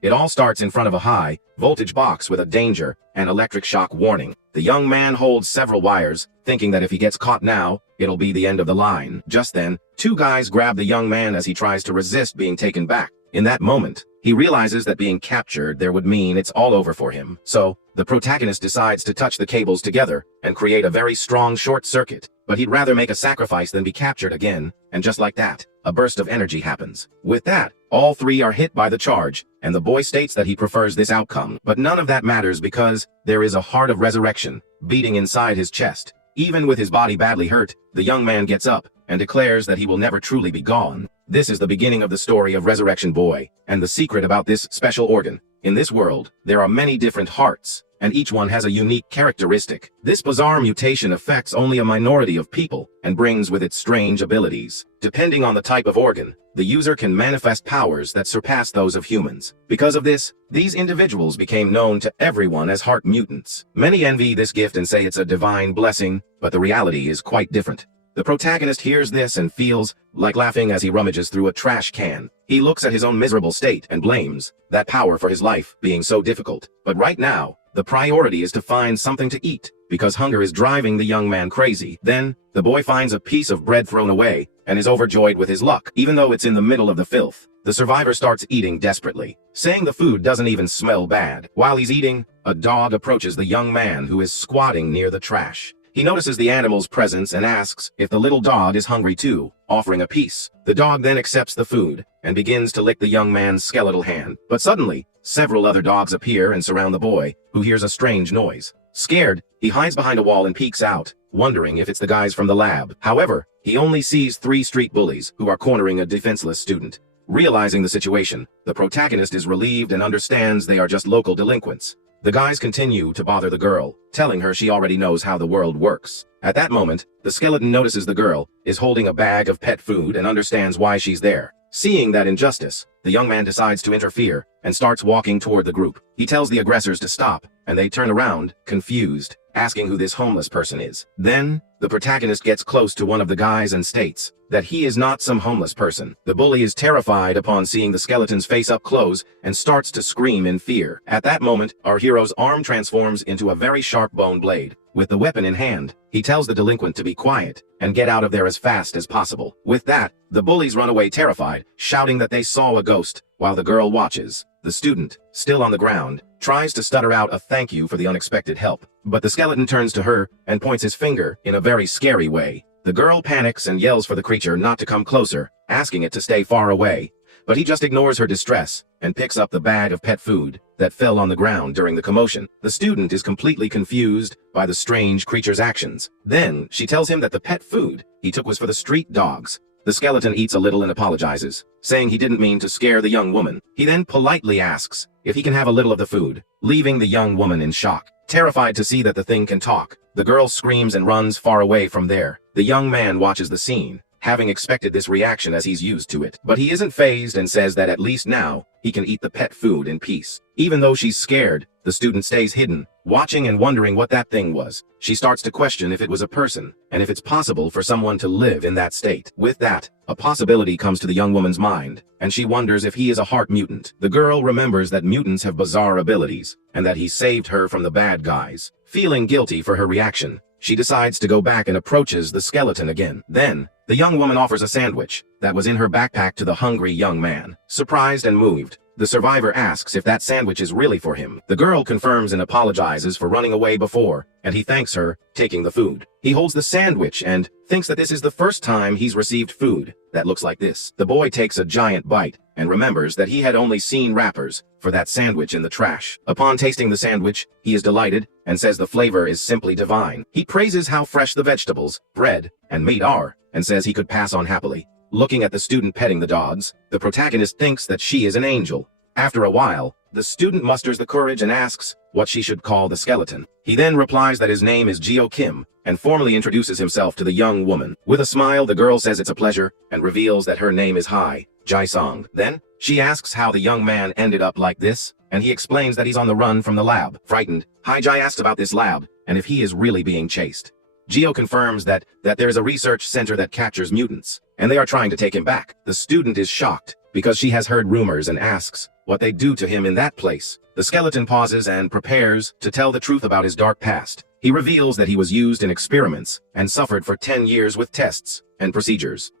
It all starts in front of a high-voltage box with a danger and electric shock warning. The young man holds several wires, thinking that if he gets caught now, it'll be the end of the line. Just then, two guys grab the young man as he tries to resist being taken back. In that moment, he realizes that being captured there would mean it's all over for him. So, the protagonist decides to touch the cables together and create a very strong short circuit. But he'd rather make a sacrifice than be captured again, and just like that, a burst of energy happens. With that, all three are hit by the charge, and the boy states that he prefers this outcome. But none of that matters because there is a heart of resurrection beating inside his chest. Even with his body badly hurt, the young man gets up and declares that he will never truly be gone. This is the beginning of the story of Resurrection Boy, and the secret about this special organ. In this world, there are many different hearts, and each one has a unique characteristic. This bizarre mutation affects only a minority of people and brings with it strange abilities. Depending on the type of organ, the user can manifest powers that surpass those of humans. Because of this, these individuals became known to everyone as heart mutants. Many envy this gift and say it's a divine blessing, but the reality is quite different. The protagonist hears this and feels like laughing as he rummages through a trash can. He looks at his own miserable state and blames that power for his life being so difficult. But right now, the priority is to find something to eat, because hunger is driving the young man crazy. Then, the boy finds a piece of bread thrown away and is overjoyed with his luck, even though it's in the middle of the filth. The survivor starts eating desperately, saying the food doesn't even smell bad. While he's eating, a dog approaches the young man who is squatting near the trash. He notices the animal's presence and asks if the little dog is hungry too, offering a piece. The dog then accepts the food and begins to lick the young man's skeletal hand. But suddenly, several other dogs appear and surround the boy, who hears a strange noise. Scared, he hides behind a wall and peeks out, wondering if it's the guys from the lab. However, he only sees three street bullies who are cornering a defenseless student. Realizing the situation, the protagonist is relieved and understands they are just local delinquents. The guys continue to bother the girl, telling her she already knows how the world works. At that moment, the skeleton notices the girl is holding a bag of pet food and understands why she's there. Seeing that injustice, the young man decides to interfere and starts walking toward the group. He tells the aggressors to stop, and they turn around, confused, asking who this homeless person is. Then, the protagonist gets close to one of the guys and states that he is not some homeless person. The bully is terrified upon seeing the skeleton's face up close and starts to scream in fear. At that moment, our hero's arm transforms into a very sharp bone blade. With the weapon in hand, he tells the delinquent to be quiet and get out of there as fast as possible. With that, the bullies run away terrified, shouting that they saw a ghost, while the girl watches. The student, still on the ground, tries to stutter out a thank you for the unexpected help, but the skeleton turns to her and points his finger in a very scary way. The girl panics and yells for the creature not to come closer, asking it to stay far away, but he just ignores her distress and picks up the bag of pet food that fell on the ground during the commotion. The student is completely confused by the strange creature's actions. Then, she tells him that the pet food he took was for the street dogs. The skeleton eats a little and apologizes, saying he didn't mean to scare the young woman. He then politely asks if he can have a little of the food, leaving the young woman in shock. Terrified to see that the thing can talk, the girl screams and runs far away from there. The young man watches the scene, having expected this reaction as he's used to it. But he isn't fazed and says that at least now, he can eat the pet food in peace. Even though she's scared, the student stays hidden, watching and wondering what that thing was. She starts to question if it was a person, and if it's possible for someone to live in that state. With that, a possibility comes to the young woman's mind, and she wonders if he is a heart mutant. The girl remembers that mutants have bizarre abilities, and that he saved her from the bad guys. Feeling guilty for her reaction, she decides to go back and approaches the skeleton again. Then, the young woman offers a sandwich that was in her backpack to the hungry young man. Surprised and moved, the survivor asks if that sandwich is really for him. The girl confirms and apologizes for running away before, and he thanks her, taking the food. He holds the sandwich and thinks that this is the first time he's received food that looks like this. The boy takes a giant bite and remembers that he had only seen wrappers for that sandwich in the trash. Upon tasting the sandwich, he is delighted and says the flavor is simply divine. He praises how fresh the vegetables, bread, and meat are, and says he could pass on happily. Looking at the student petting the dogs, the protagonist thinks that she is an angel. After a while, the student musters the courage and asks what she should call the skeleton. He then replies that his name is Geo Kim, and formally introduces himself to the young woman. With a smile, the girl says it's a pleasure, and reveals that her name is Hai Jae-song. Then, she asks how the young man ended up like this, and he explains that he's on the run from the lab. Frightened, Hai Jae asks about this lab, and if he is really being chased. Geo confirms that there is a research center that captures mutants, and they are trying to take him back. The student is shocked, because she has heard rumors and asks what they do to him in that place. The skeleton pauses and prepares to tell the truth about his dark past. He reveals that he was used in experiments and suffered for 10 years with tests and procedures.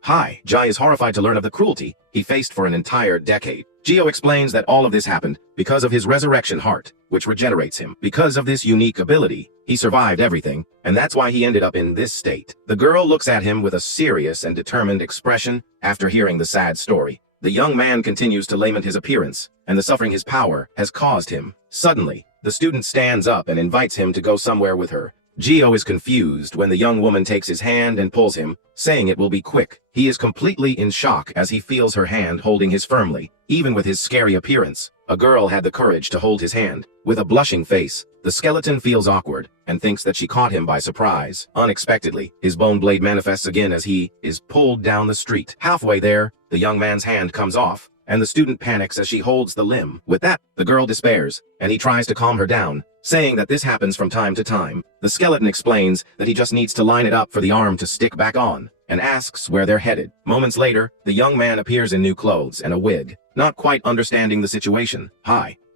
Jai is horrified to learn of the cruelty he faced for an entire decade. Geo explains that all of this happened because of his resurrection heart, which regenerates him. Because of this unique ability, he survived everything, and that's why he ended up in this state. The girl looks at him with a serious and determined expression after hearing the sad story. The young man continues to lament his appearance and the suffering his power has caused him. Suddenly, the student stands up and invites him to go somewhere with her. Geo is confused when the young woman takes his hand and pulls him, saying it will be quick. He is completely in shock as he feels her hand holding his firmly. Even with his scary appearance, a girl had the courage to hold his hand. With a blushing face, the skeleton feels awkward and thinks that she caught him by surprise. Unexpectedly, his bone blade manifests again as he is pulled down the street. Halfway there, the young man's hand comes off, and the student panics as she holds the limb. With that, the girl despairs, and he tries to calm her down, saying that this happens from time to time. The skeleton explains that he just needs to line it up for the arm to stick back on, and asks where they're headed. Moments later, the young man appears in new clothes and a wig, not quite understanding the situation.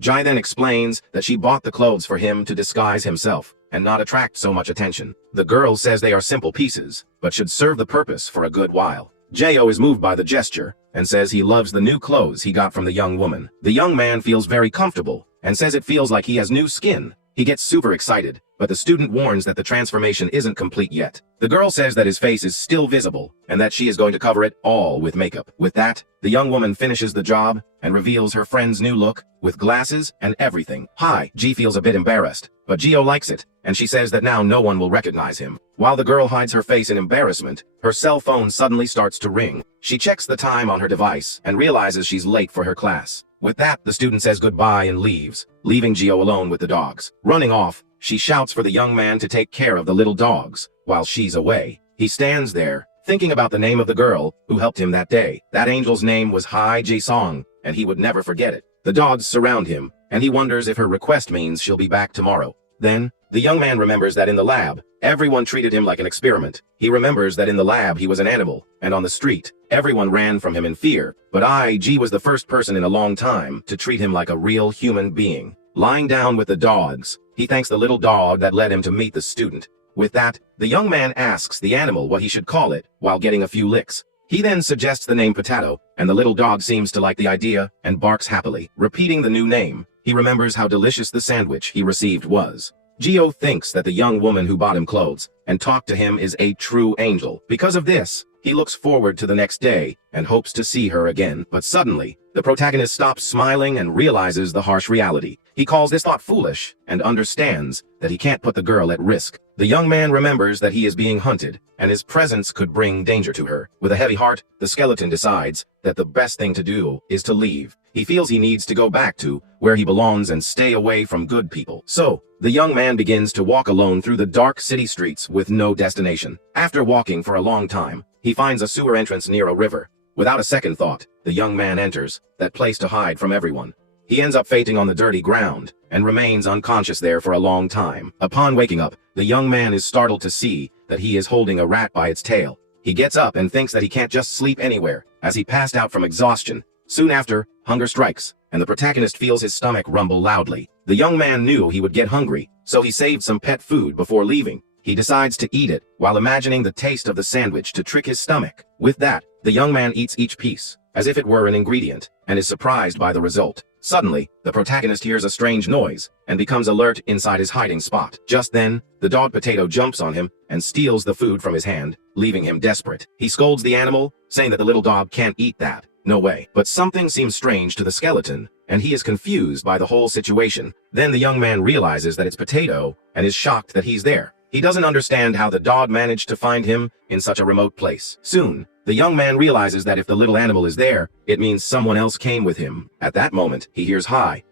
Jai then explains that she bought the clothes for him to disguise himself and not attract so much attention. The girl says they are simple pieces, but should serve the purpose for a good while. Jo is moved by the gesture and says he loves the new clothes he got from the young woman. The young man feels very comfortable and says it feels like he has new skin. He gets super excited, but the student warns that the transformation isn't complete yet. The girl says that his face is still visible and that she is going to cover it all with makeup. With that, the young woman finishes the job and reveals her friend's new look with glasses and everything. Ji feels a bit embarrassed, but Geo likes it, and she says that now no one will recognize him. While the girl hides her face in embarrassment, her cell phone suddenly starts to ring. She checks the time on her device and realizes she's late for her class. With that, the student says goodbye and leaves, leaving Geo alone with the dogs. Running off, she shouts for the young man to take care of the little dogs while she's away. He stands there, thinking about the name of the girl who helped him that day. That angel's name was Ji Song, and he would never forget it. The dogs surround him, and he wonders if her request means she'll be back tomorrow. Then, the young man remembers that in the lab, everyone treated him like an experiment. He remembers that in the lab he was an animal, and on the street, everyone ran from him in fear. But Ji was the first person in a long time to treat him like a real human being. Lying down with the dogs, he thanks the little dog that led him to meet the student. With that, the young man asks the animal what he should call it while getting a few licks. He then suggests the name Potato, and the little dog seems to like the idea and barks happily. Repeating the new name, he remembers how delicious the sandwich he received was. Geo thinks that the young woman who bought him clothes and talked to him is a true angel. Because of this, he looks forward to the next day and hopes to see her again. But suddenly, the protagonist stops smiling and realizes the harsh reality. He calls this thought foolish and understands that he can't put the girl at risk. The young man remembers that he is being hunted and his presence could bring danger to her. With a heavy heart, the skeleton decides that the best thing to do is to leave. He feels he needs to go back to where he belongs and stay away from good people. So, the young man begins to walk alone through the dark city streets with no destination. After walking for a long time, he finds a sewer entrance near a river. Without a second thought, the young man enters that place to hide from everyone. He ends up fainting on the dirty ground and remains unconscious there for a long time. Upon waking up, the young man is startled to see that he is holding a rat by its tail. He gets up and thinks that he can't just sleep anywhere, as he passed out from exhaustion. Soon after, hunger strikes, and the protagonist feels his stomach rumble loudly. The young man knew he would get hungry, so he saved some pet food before leaving. He decides to eat it, while imagining the taste of the sandwich to trick his stomach. With that, the young man eats each piece, as if it were an ingredient, and is surprised by the result. Suddenly, the protagonist hears a strange noise, and becomes alert inside his hiding spot. Just then, the dog Potato jumps on him, and steals the food from his hand, leaving him desperate. He scolds the animal, saying that the little dog can't eat that. No way. But something seems strange to the skeleton, and he is confused by the whole situation. Then the young man realizes that it's Potato, and is shocked that he's there. He doesn't understand how the dog managed to find him in such a remote place. Soon, the young man realizes that if the little animal is there, it means someone else came with him. At that moment, he hears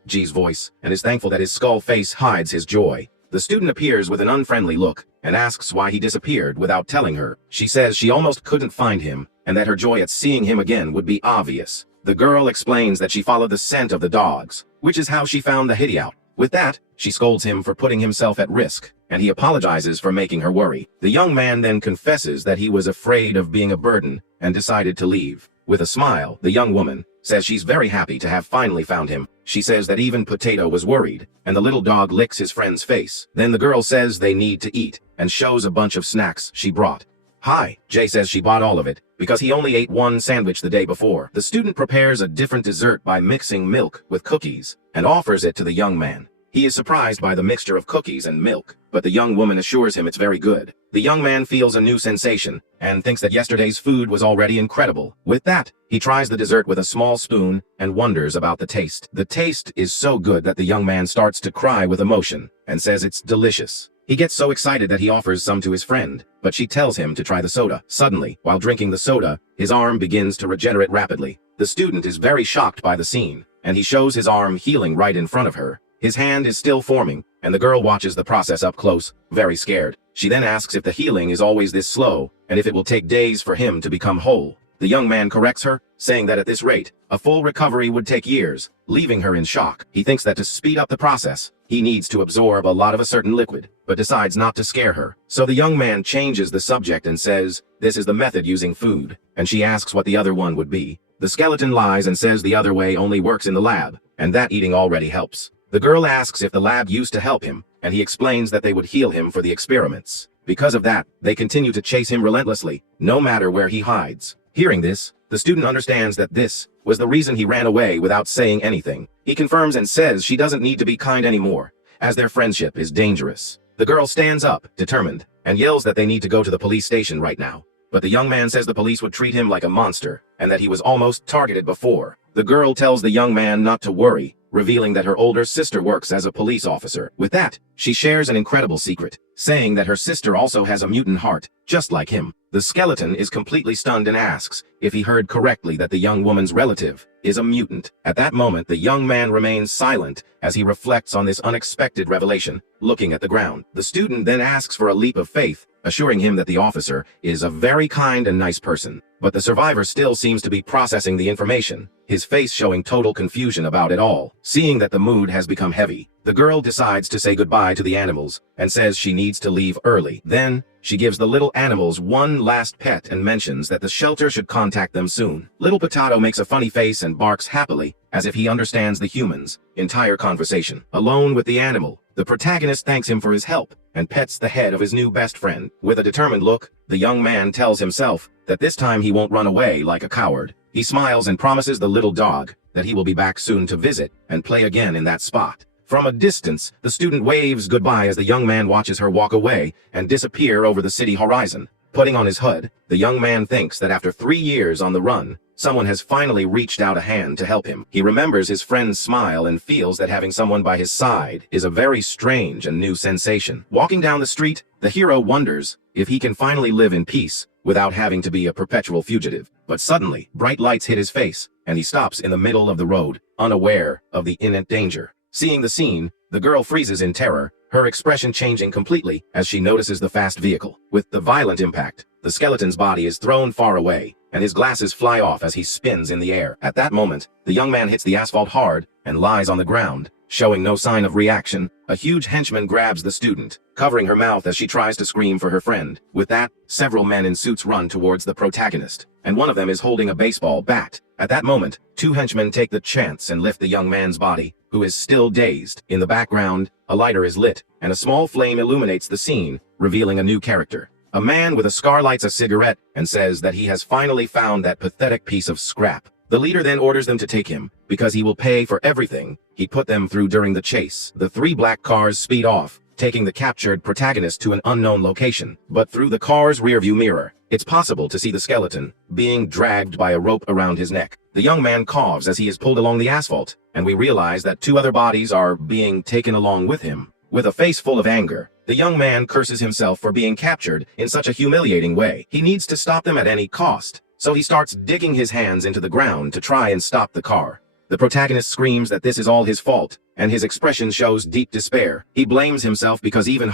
Ji's voice, and is thankful that his skull face hides his joy. The student appears with an unfriendly look, and asks why he disappeared without telling her. She says she almost couldn't find him, and that her joy at seeing him again would be obvious. The girl explains that she followed the scent of the dogs, which is how she found the hideout. With that, she scolds him for putting himself at risk, and he apologizes for making her worry. The young man then confesses that he was afraid of being a burden and decided to leave. With a smile, the young woman says she's very happy to have finally found him. She says that even Potato was worried, and the little dog licks his friend's face. Then the girl says they need to eat, and shows a bunch of snacks she brought. Hi, Jay says she bought all of it, because he only ate one sandwich the day before. The student prepares a different dessert by mixing milk with cookies, and offers it to the young man. He is surprised by the mixture of cookies and milk, but the young woman assures him it's very good. The young man feels a new sensation, and thinks that yesterday's food was already incredible. With that, he tries the dessert with a small spoon, and wonders about the taste. The taste is so good that the young man starts to cry with emotion, and says it's delicious. He gets so excited that he offers some to his friend, but she tells him to try the soda. Suddenly, while drinking the soda, his arm begins to regenerate rapidly. The student is very shocked by the scene, and he shows his arm healing right in front of her. His hand is still forming, and the girl watches the process up close, very scared. She then asks if the healing is always this slow, and if it will take days for him to become whole. The young man corrects her, saying that at this rate, a full recovery would take years, leaving her in shock. He thinks that to speed up the process, he needs to absorb a lot of a certain liquid, but decides not to scare her. So the young man changes the subject and says, this is the method using food, and she asks what the other one would be. The skeleton lies and says the other way only works in the lab, and that eating already helps. The girl asks if the lab used to help him, and he explains that they would heal him for the experiments. Because of that, they continue to chase him relentlessly, no matter where he hides. Hearing this, the student understands that this was the reason he ran away without saying anything. He confirms and says she doesn't need to be kind anymore, as their friendship is dangerous. The girl stands up, determined, and yells that they need to go to the police station right now. But the young man says the police would treat him like a monster, and that he was almost targeted before. The girl tells the young man not to worry, revealing that her older sister works as a police officer. With that, she shares an incredible secret, saying that her sister also has a mutant heart, just like him. The skeleton is completely stunned and asks if he heard correctly that the young woman's relative is a mutant. At that moment, the young man remains silent as he reflects on this unexpected revelation, looking at the ground. The student then asks for a leap of faith, assuring him that the officer is a very kind and nice person. But the survivor still seems to be processing the information, his face showing total confusion about it all. Seeing that the mood has become heavy, the girl decides to say goodbye to the animals and says she needs to leave early. Then, she gives the little animals one last pet and mentions that the shelter should contact them soon. Little Potato makes a funny face and barks happily, as if he understands the humans' entire conversation. Alone with the animal, the protagonist thanks him for his help and pets the head of his new best friend. With a determined look, the young man tells himself that this time he won't run away like a coward. He smiles and promises the little dog that he will be back soon to visit and play again in that spot. From a distance, the student waves goodbye as the young man watches her walk away and disappear over the city horizon. Putting on his hood, the young man thinks that after 3 years on the run, someone has finally reached out a hand to help him. He remembers his friend's smile and feels that having someone by his side is a very strange and new sensation. Walking down the street, the hero wonders if he can finally live in peace without having to be a perpetual fugitive. But suddenly, bright lights hit his face, and he stops in the middle of the road, unaware of the imminent danger. Seeing the scene, the girl freezes in terror, her expression changing completely as she notices the fast vehicle. With the violent impact, the skeleton's body is thrown far away, and his glasses fly off as he spins in the air. At that moment, the young man hits the asphalt hard and lies on the ground, showing no sign of reaction. A huge henchman grabs the student, covering her mouth as she tries to scream for her friend. With that, several men in suits run towards the protagonist, and one of them is holding a baseball bat. At that moment, 2 henchmen take the chance and lift the young man's body, who is still dazed. In the background, a lighter is lit, and a small flame illuminates the scene, revealing a new character. A man with a scar lights a cigarette and says that he has finally found that pathetic piece of scrap. The leader then orders them to take him, because he will pay for everything he put them through during the chase. The 3 black cars speed off, taking the captured protagonist to an unknown location. But through the car's rearview mirror, it's possible to see the skeleton being dragged by a rope around his neck. The young man coughs as he is pulled along the asphalt, and we realize that 2 other bodies are being taken along with him. With a face full of anger, the young man curses himself for being captured in such a humiliating way. He needs to stop them at any cost, so he starts digging his hands into the ground to try and stop the car. The protagonist screams that this is all his fault, and his expression shows deep despair. He blames himself because even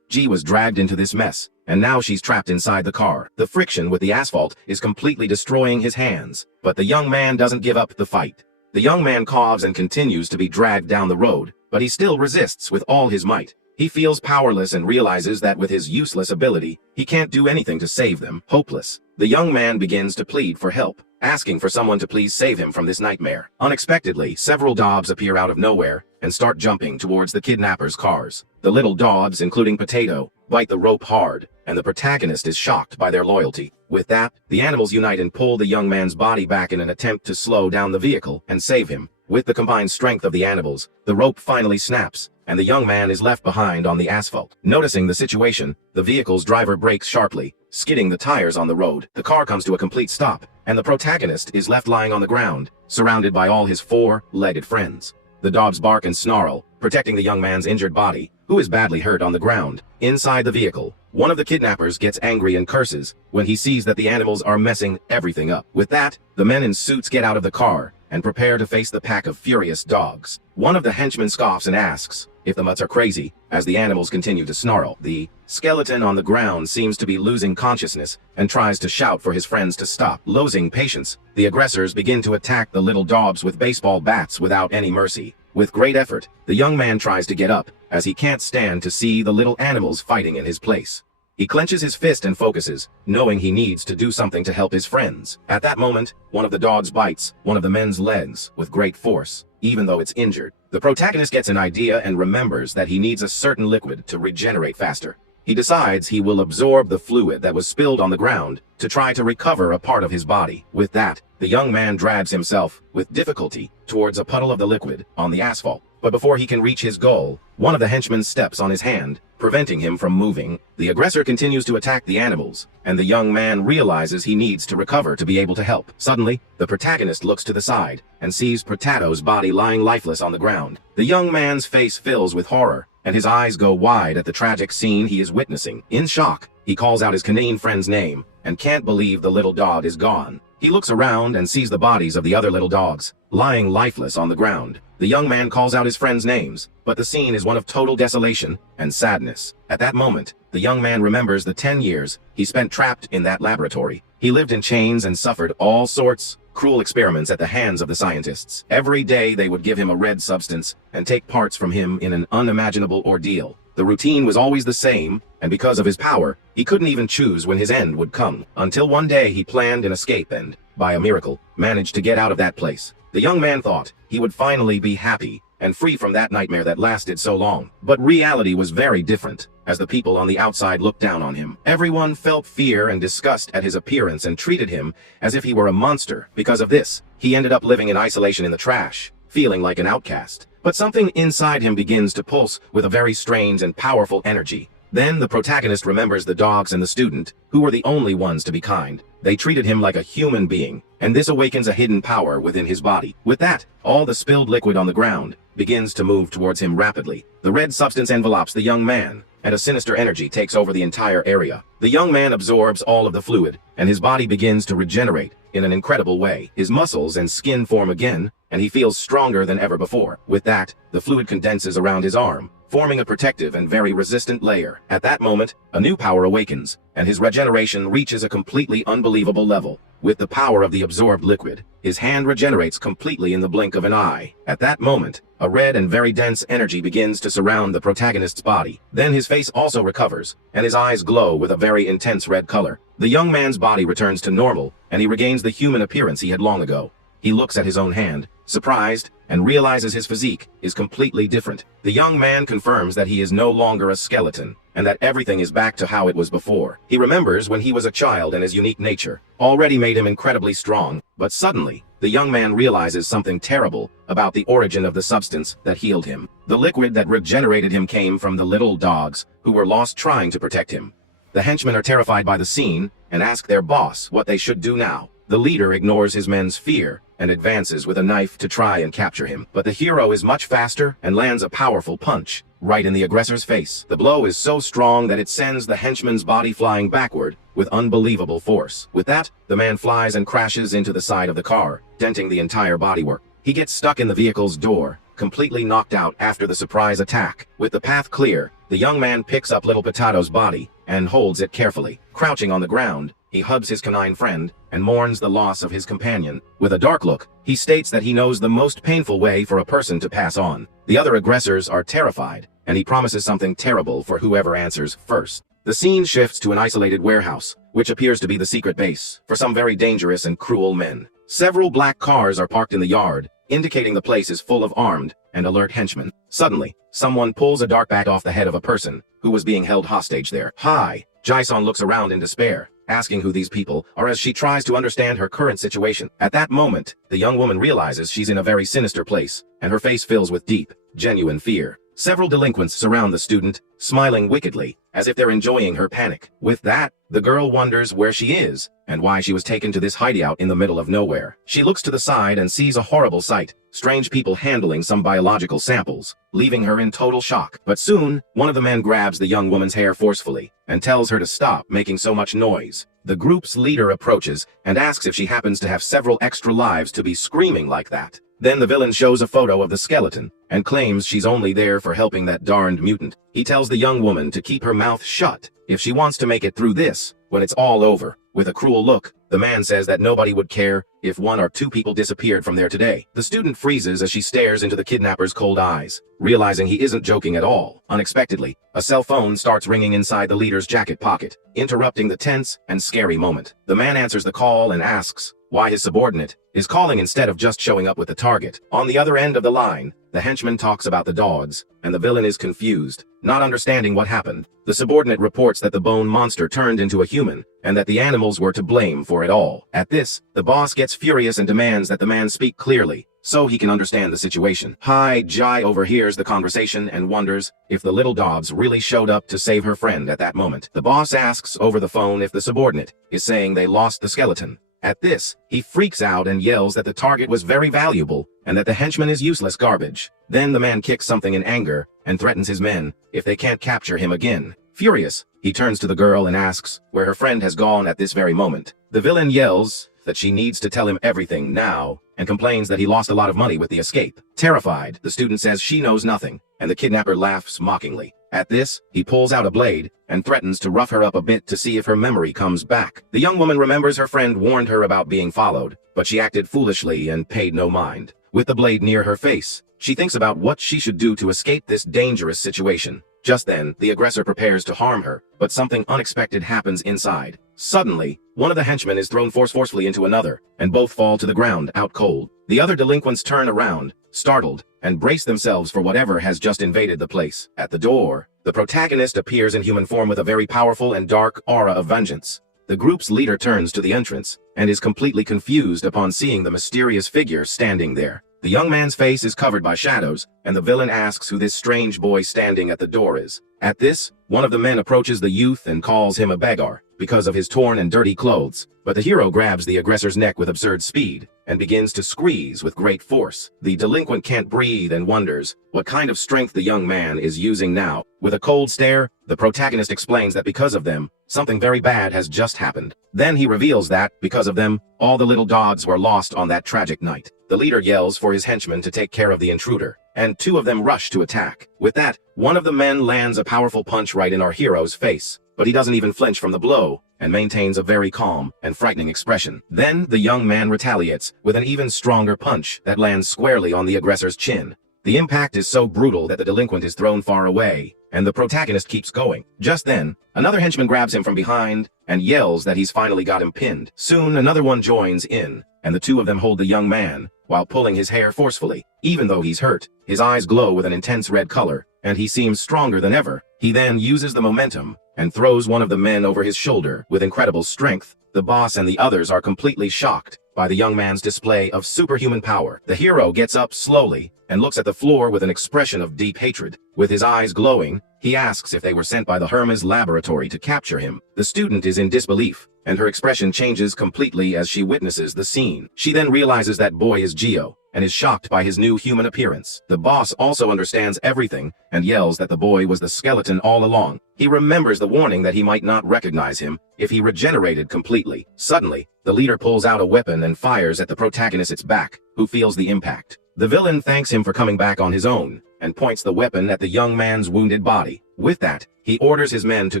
G was dragged into this mess, and now she's trapped inside the car. The friction with the asphalt is completely destroying his hands, but the young man doesn't give up the fight. The young man coughs and continues to be dragged down the road, but he still resists with all his might. He feels powerless and realizes that with his useless ability, he can't do anything to save them. Hopeless, the young man begins to plead for help, asking for someone to please save him from this nightmare. Unexpectedly, several dogs appear out of nowhere and start jumping towards the kidnappers' cars. The little dogs, including Potato, bite the rope hard, and the protagonist is shocked by their loyalty. With that, the animals unite and pull the young man's body back in an attempt to slow down the vehicle and save him. With the combined strength of the animals, the rope finally snaps, and the young man is left behind on the asphalt. Noticing the situation, the vehicle's driver brakes sharply, skidding the tires on the road. The car comes to a complete stop, and the protagonist is left lying on the ground, surrounded by all his four-legged friends. The dogs bark and snarl, protecting the young man's injured body, who is badly hurt on the ground. Inside the vehicle, one of the kidnappers gets angry and curses when he sees that the animals are messing everything up. With that, the men in suits get out of the car and prepare to face the pack of furious dogs. One of the henchmen scoffs and asks if the mutts are crazy, as the animals continue to snarl. The skeleton on the ground seems to be losing consciousness and tries to shout for his friends to stop. Losing patience, the aggressors begin to attack the little dogs with baseball bats without any mercy. With great effort, the young man tries to get up, as he can't stand to see the little animals fighting in his place. He clenches his fist and focuses, knowing he needs to do something to help his friends. At that moment, one of the dogs bites one of the men's legs with great force, even though it's injured. The protagonist gets an idea and remembers that he needs a certain liquid to regenerate faster. He decides he will absorb the fluid that was spilled on the ground to try to recover a part of his body. With that, the young man drags himself, with difficulty, towards a puddle of the liquid on the asphalt. But before he can reach his goal, one of the henchmen steps on his hand, preventing him from moving. The aggressor continues to attack the animals, and the young man realizes he needs to recover to be able to help. Suddenly, the protagonist looks to the side and sees Potato's body lying lifeless on the ground. The young man's face fills with horror, and his eyes go wide at the tragic scene he is witnessing. In shock, he calls out his canine friend's name and can't believe the little dog is gone. He looks around and sees the bodies of the other little dogs, lying lifeless on the ground. The young man calls out his friends' names, but the scene is one of total desolation and sadness. At that moment, the young man remembers the 10 years he spent trapped in that laboratory. He lived in chains and suffered all sorts cruel experiments at the hands of the scientists. Every day they would give him a red substance and take parts from him in an unimaginable ordeal. The routine was always the same, and because of his power, he couldn't even choose when his end would come. Until one day he planned an escape and, by a miracle, managed to get out of that place. The young man thought he would finally be happy and free from that nightmare that lasted so long. But reality was very different, as the people on the outside looked down on him. Everyone felt fear and disgust at his appearance and treated him as if he were a monster. Because of this, he ended up living in isolation in the trash, feeling like an outcast. But something inside him begins to pulse with a very strange and powerful energy. Then the protagonist remembers the dogs and the student, who were the only ones to be kind. They treated him like a human being, and this awakens a hidden power within his body. With that, all the spilled liquid on the ground begins to move towards him rapidly. The red substance envelopes the young man, and a sinister energy takes over the entire area. The young man absorbs all of the fluid, and his body begins to regenerate in an incredible way. His muscles and skin form again, and he feels stronger than ever before. With that, the fluid condenses around his arm, forming a protective and very resistant layer. At that moment, a new power awakens, and his regeneration reaches a completely unbelievable level. With the power of the absorbed liquid, his hand regenerates completely in the blink of an eye. At that moment, a red and very dense energy begins to surround the protagonist's body. Then his face also recovers, and his eyes glow with a very intense red color. The young man's body returns to normal, and he regains the human appearance he had long ago. He looks at his own hand, surprised, and realizes his physique is completely different. The young man confirms that he is no longer a skeleton, and that everything is back to how it was before. He remembers when he was a child and his unique nature already made him incredibly strong, but suddenly, the young man realizes something terrible about the origin of the substance that healed him. The liquid that regenerated him came from the little dogs who were lost trying to protect him. The henchmen are terrified by the scene and ask their boss what they should do now. The leader ignores his men's fear and advances with a knife to try and capture him. But the hero is much faster and lands a powerful punch right in the aggressor's face. The blow is so strong that it sends the henchman's body flying backward with unbelievable force. With that, the man flies and crashes into the side of the car, denting the entire bodywork. He gets stuck in the vehicle's door, completely knocked out after the surprise attack. With the path clear, the young man picks up little Potato's body and holds it carefully. Crouching on the ground, he hugs his canine friend and mourns the loss of his companion. With a dark look, he states that he knows the most painful way for a person to pass on. The other aggressors are terrified, and he promises something terrible for whoever answers first. The scene shifts to an isolated warehouse, which appears to be the secret base for some very dangerous and cruel men. Several black cars are parked in the yard, indicating the place is full of armed and alert henchmen. Suddenly, someone pulls a dart bat off the head of a person who was being held hostage there. Hi! Jae-sun looks around in despair, asking who these people are as she tries to understand her current situation. At that moment, the young woman realizes she's in a very sinister place, and her face fills with deep, genuine fear. Several delinquents surround the student, smiling wickedly, as if they're enjoying her panic. With that, the girl wonders where she is, and why she was taken to this hideout in the middle of nowhere. She looks to the side and sees a horrible sight, strange people handling some biological samples, leaving her in total shock. But soon, one of the men grabs the young woman's hair forcefully, and tells her to stop making so much noise. The group's leader approaches, and asks if she happens to have several extra lives to be screaming like that. Then the villain shows a photo of the skeleton, and claims she's only there for helping that darned mutant. He tells the young woman to keep her mouth shut if she wants to make it through this, when it's all over. With a cruel look, the man says that nobody would care if 1 or 2 people disappeared from there today. The student freezes as she stares into the kidnapper's cold eyes, realizing he isn't joking at all. Unexpectedly, a cell phone starts ringing inside the leader's jacket pocket, interrupting the tense and scary moment. The man answers the call and asks why his subordinate is calling instead of just showing up with the target. On the other end of the line, the henchman talks about the dogs, and the villain is confused, not understanding what happened. The subordinate reports that the bone monster turned into a human, and that the animals were to blame for it all. At this, the boss gets furious and demands that the man speak clearly, so he can understand the situation. Jae overhears the conversation and wonders if the little dogs really showed up to save her friend at that moment. The boss asks over the phone if the subordinate is saying they lost the skeleton. At this, he freaks out and yells that the target was very valuable and that the henchman is useless garbage. Then the man kicks something in anger and threatens his men if they can't capture him again. Furious, he turns to the girl and asks where her friend has gone at this very moment. The villain yells that she needs to tell him everything now and complains that he lost a lot of money with the escape. Terrified, the student says she knows nothing, and the kidnapper laughs mockingly. At this, he pulls out a blade and threatens to rough her up a bit to see if her memory comes back. The young woman remembers her friend warned her about being followed, but she acted foolishly and paid no mind. With the blade near her face, she thinks about what she should do to escape this dangerous situation. Just then, the aggressor prepares to harm her, but something unexpected happens inside. Suddenly, one of the henchmen is thrown forcefully into another, and both fall to the ground, out cold. The other delinquents turn around, startled, and brace themselves for whatever has just invaded the place. At the door, the protagonist appears in human form with a very powerful and dark aura of vengeance. The group's leader turns to the entrance, and is completely confused upon seeing the mysterious figure standing there. The young man's face is covered by shadows, and the villain asks who this strange boy standing at the door is. At this, one of the men approaches the youth and calls him a beggar because of his torn and dirty clothes, but the hero grabs the aggressor's neck with absurd speed and begins to squeeze with great force. The delinquent can't breathe and wonders what kind of strength the young man is using now. With a cold stare, the protagonist explains that because of them, something very bad has just happened. Then he reveals that, because of them, all the little dogs were lost on that tragic night. The leader yells for his henchmen to take care of the intruder, and 2 of them rush to attack. With that, one of the men lands a powerful punch right in our hero's face, but he doesn't even flinch from the blow, and maintains a very calm and frightening expression. Then the young man retaliates with an even stronger punch that lands squarely on the aggressor's chin. The impact is so brutal that the delinquent is thrown far away, and the protagonist keeps going. Just then, another henchman grabs him from behind and yells that he's finally got him pinned. Soon another one joins in, and the 2 of them hold the young man while pulling his hair forcefully. Even though he's hurt, his eyes glow with an intense red color, and he seems stronger than ever. He then uses the momentum and throws one of the men over his shoulder with incredible strength. The boss and the others are completely shocked by the young man's display of superhuman power. The hero gets up slowly and looks at the floor with an expression of deep hatred. With his eyes glowing, he asks if they were sent by the Hermes laboratory to capture him. The student is in disbelief, and her expression changes completely as she witnesses the scene. She then realizes that boy is Geo, and is shocked by his new human appearance. The boss also understands everything, and yells that the boy was the skeleton all along. He remembers the warning that he might not recognize him if he regenerated completely. Suddenly, the leader pulls out a weapon and fires at the protagonist's back, who feels the impact. The villain thanks him for coming back on his own, and points the weapon at the young man's wounded body. With that, he orders his men to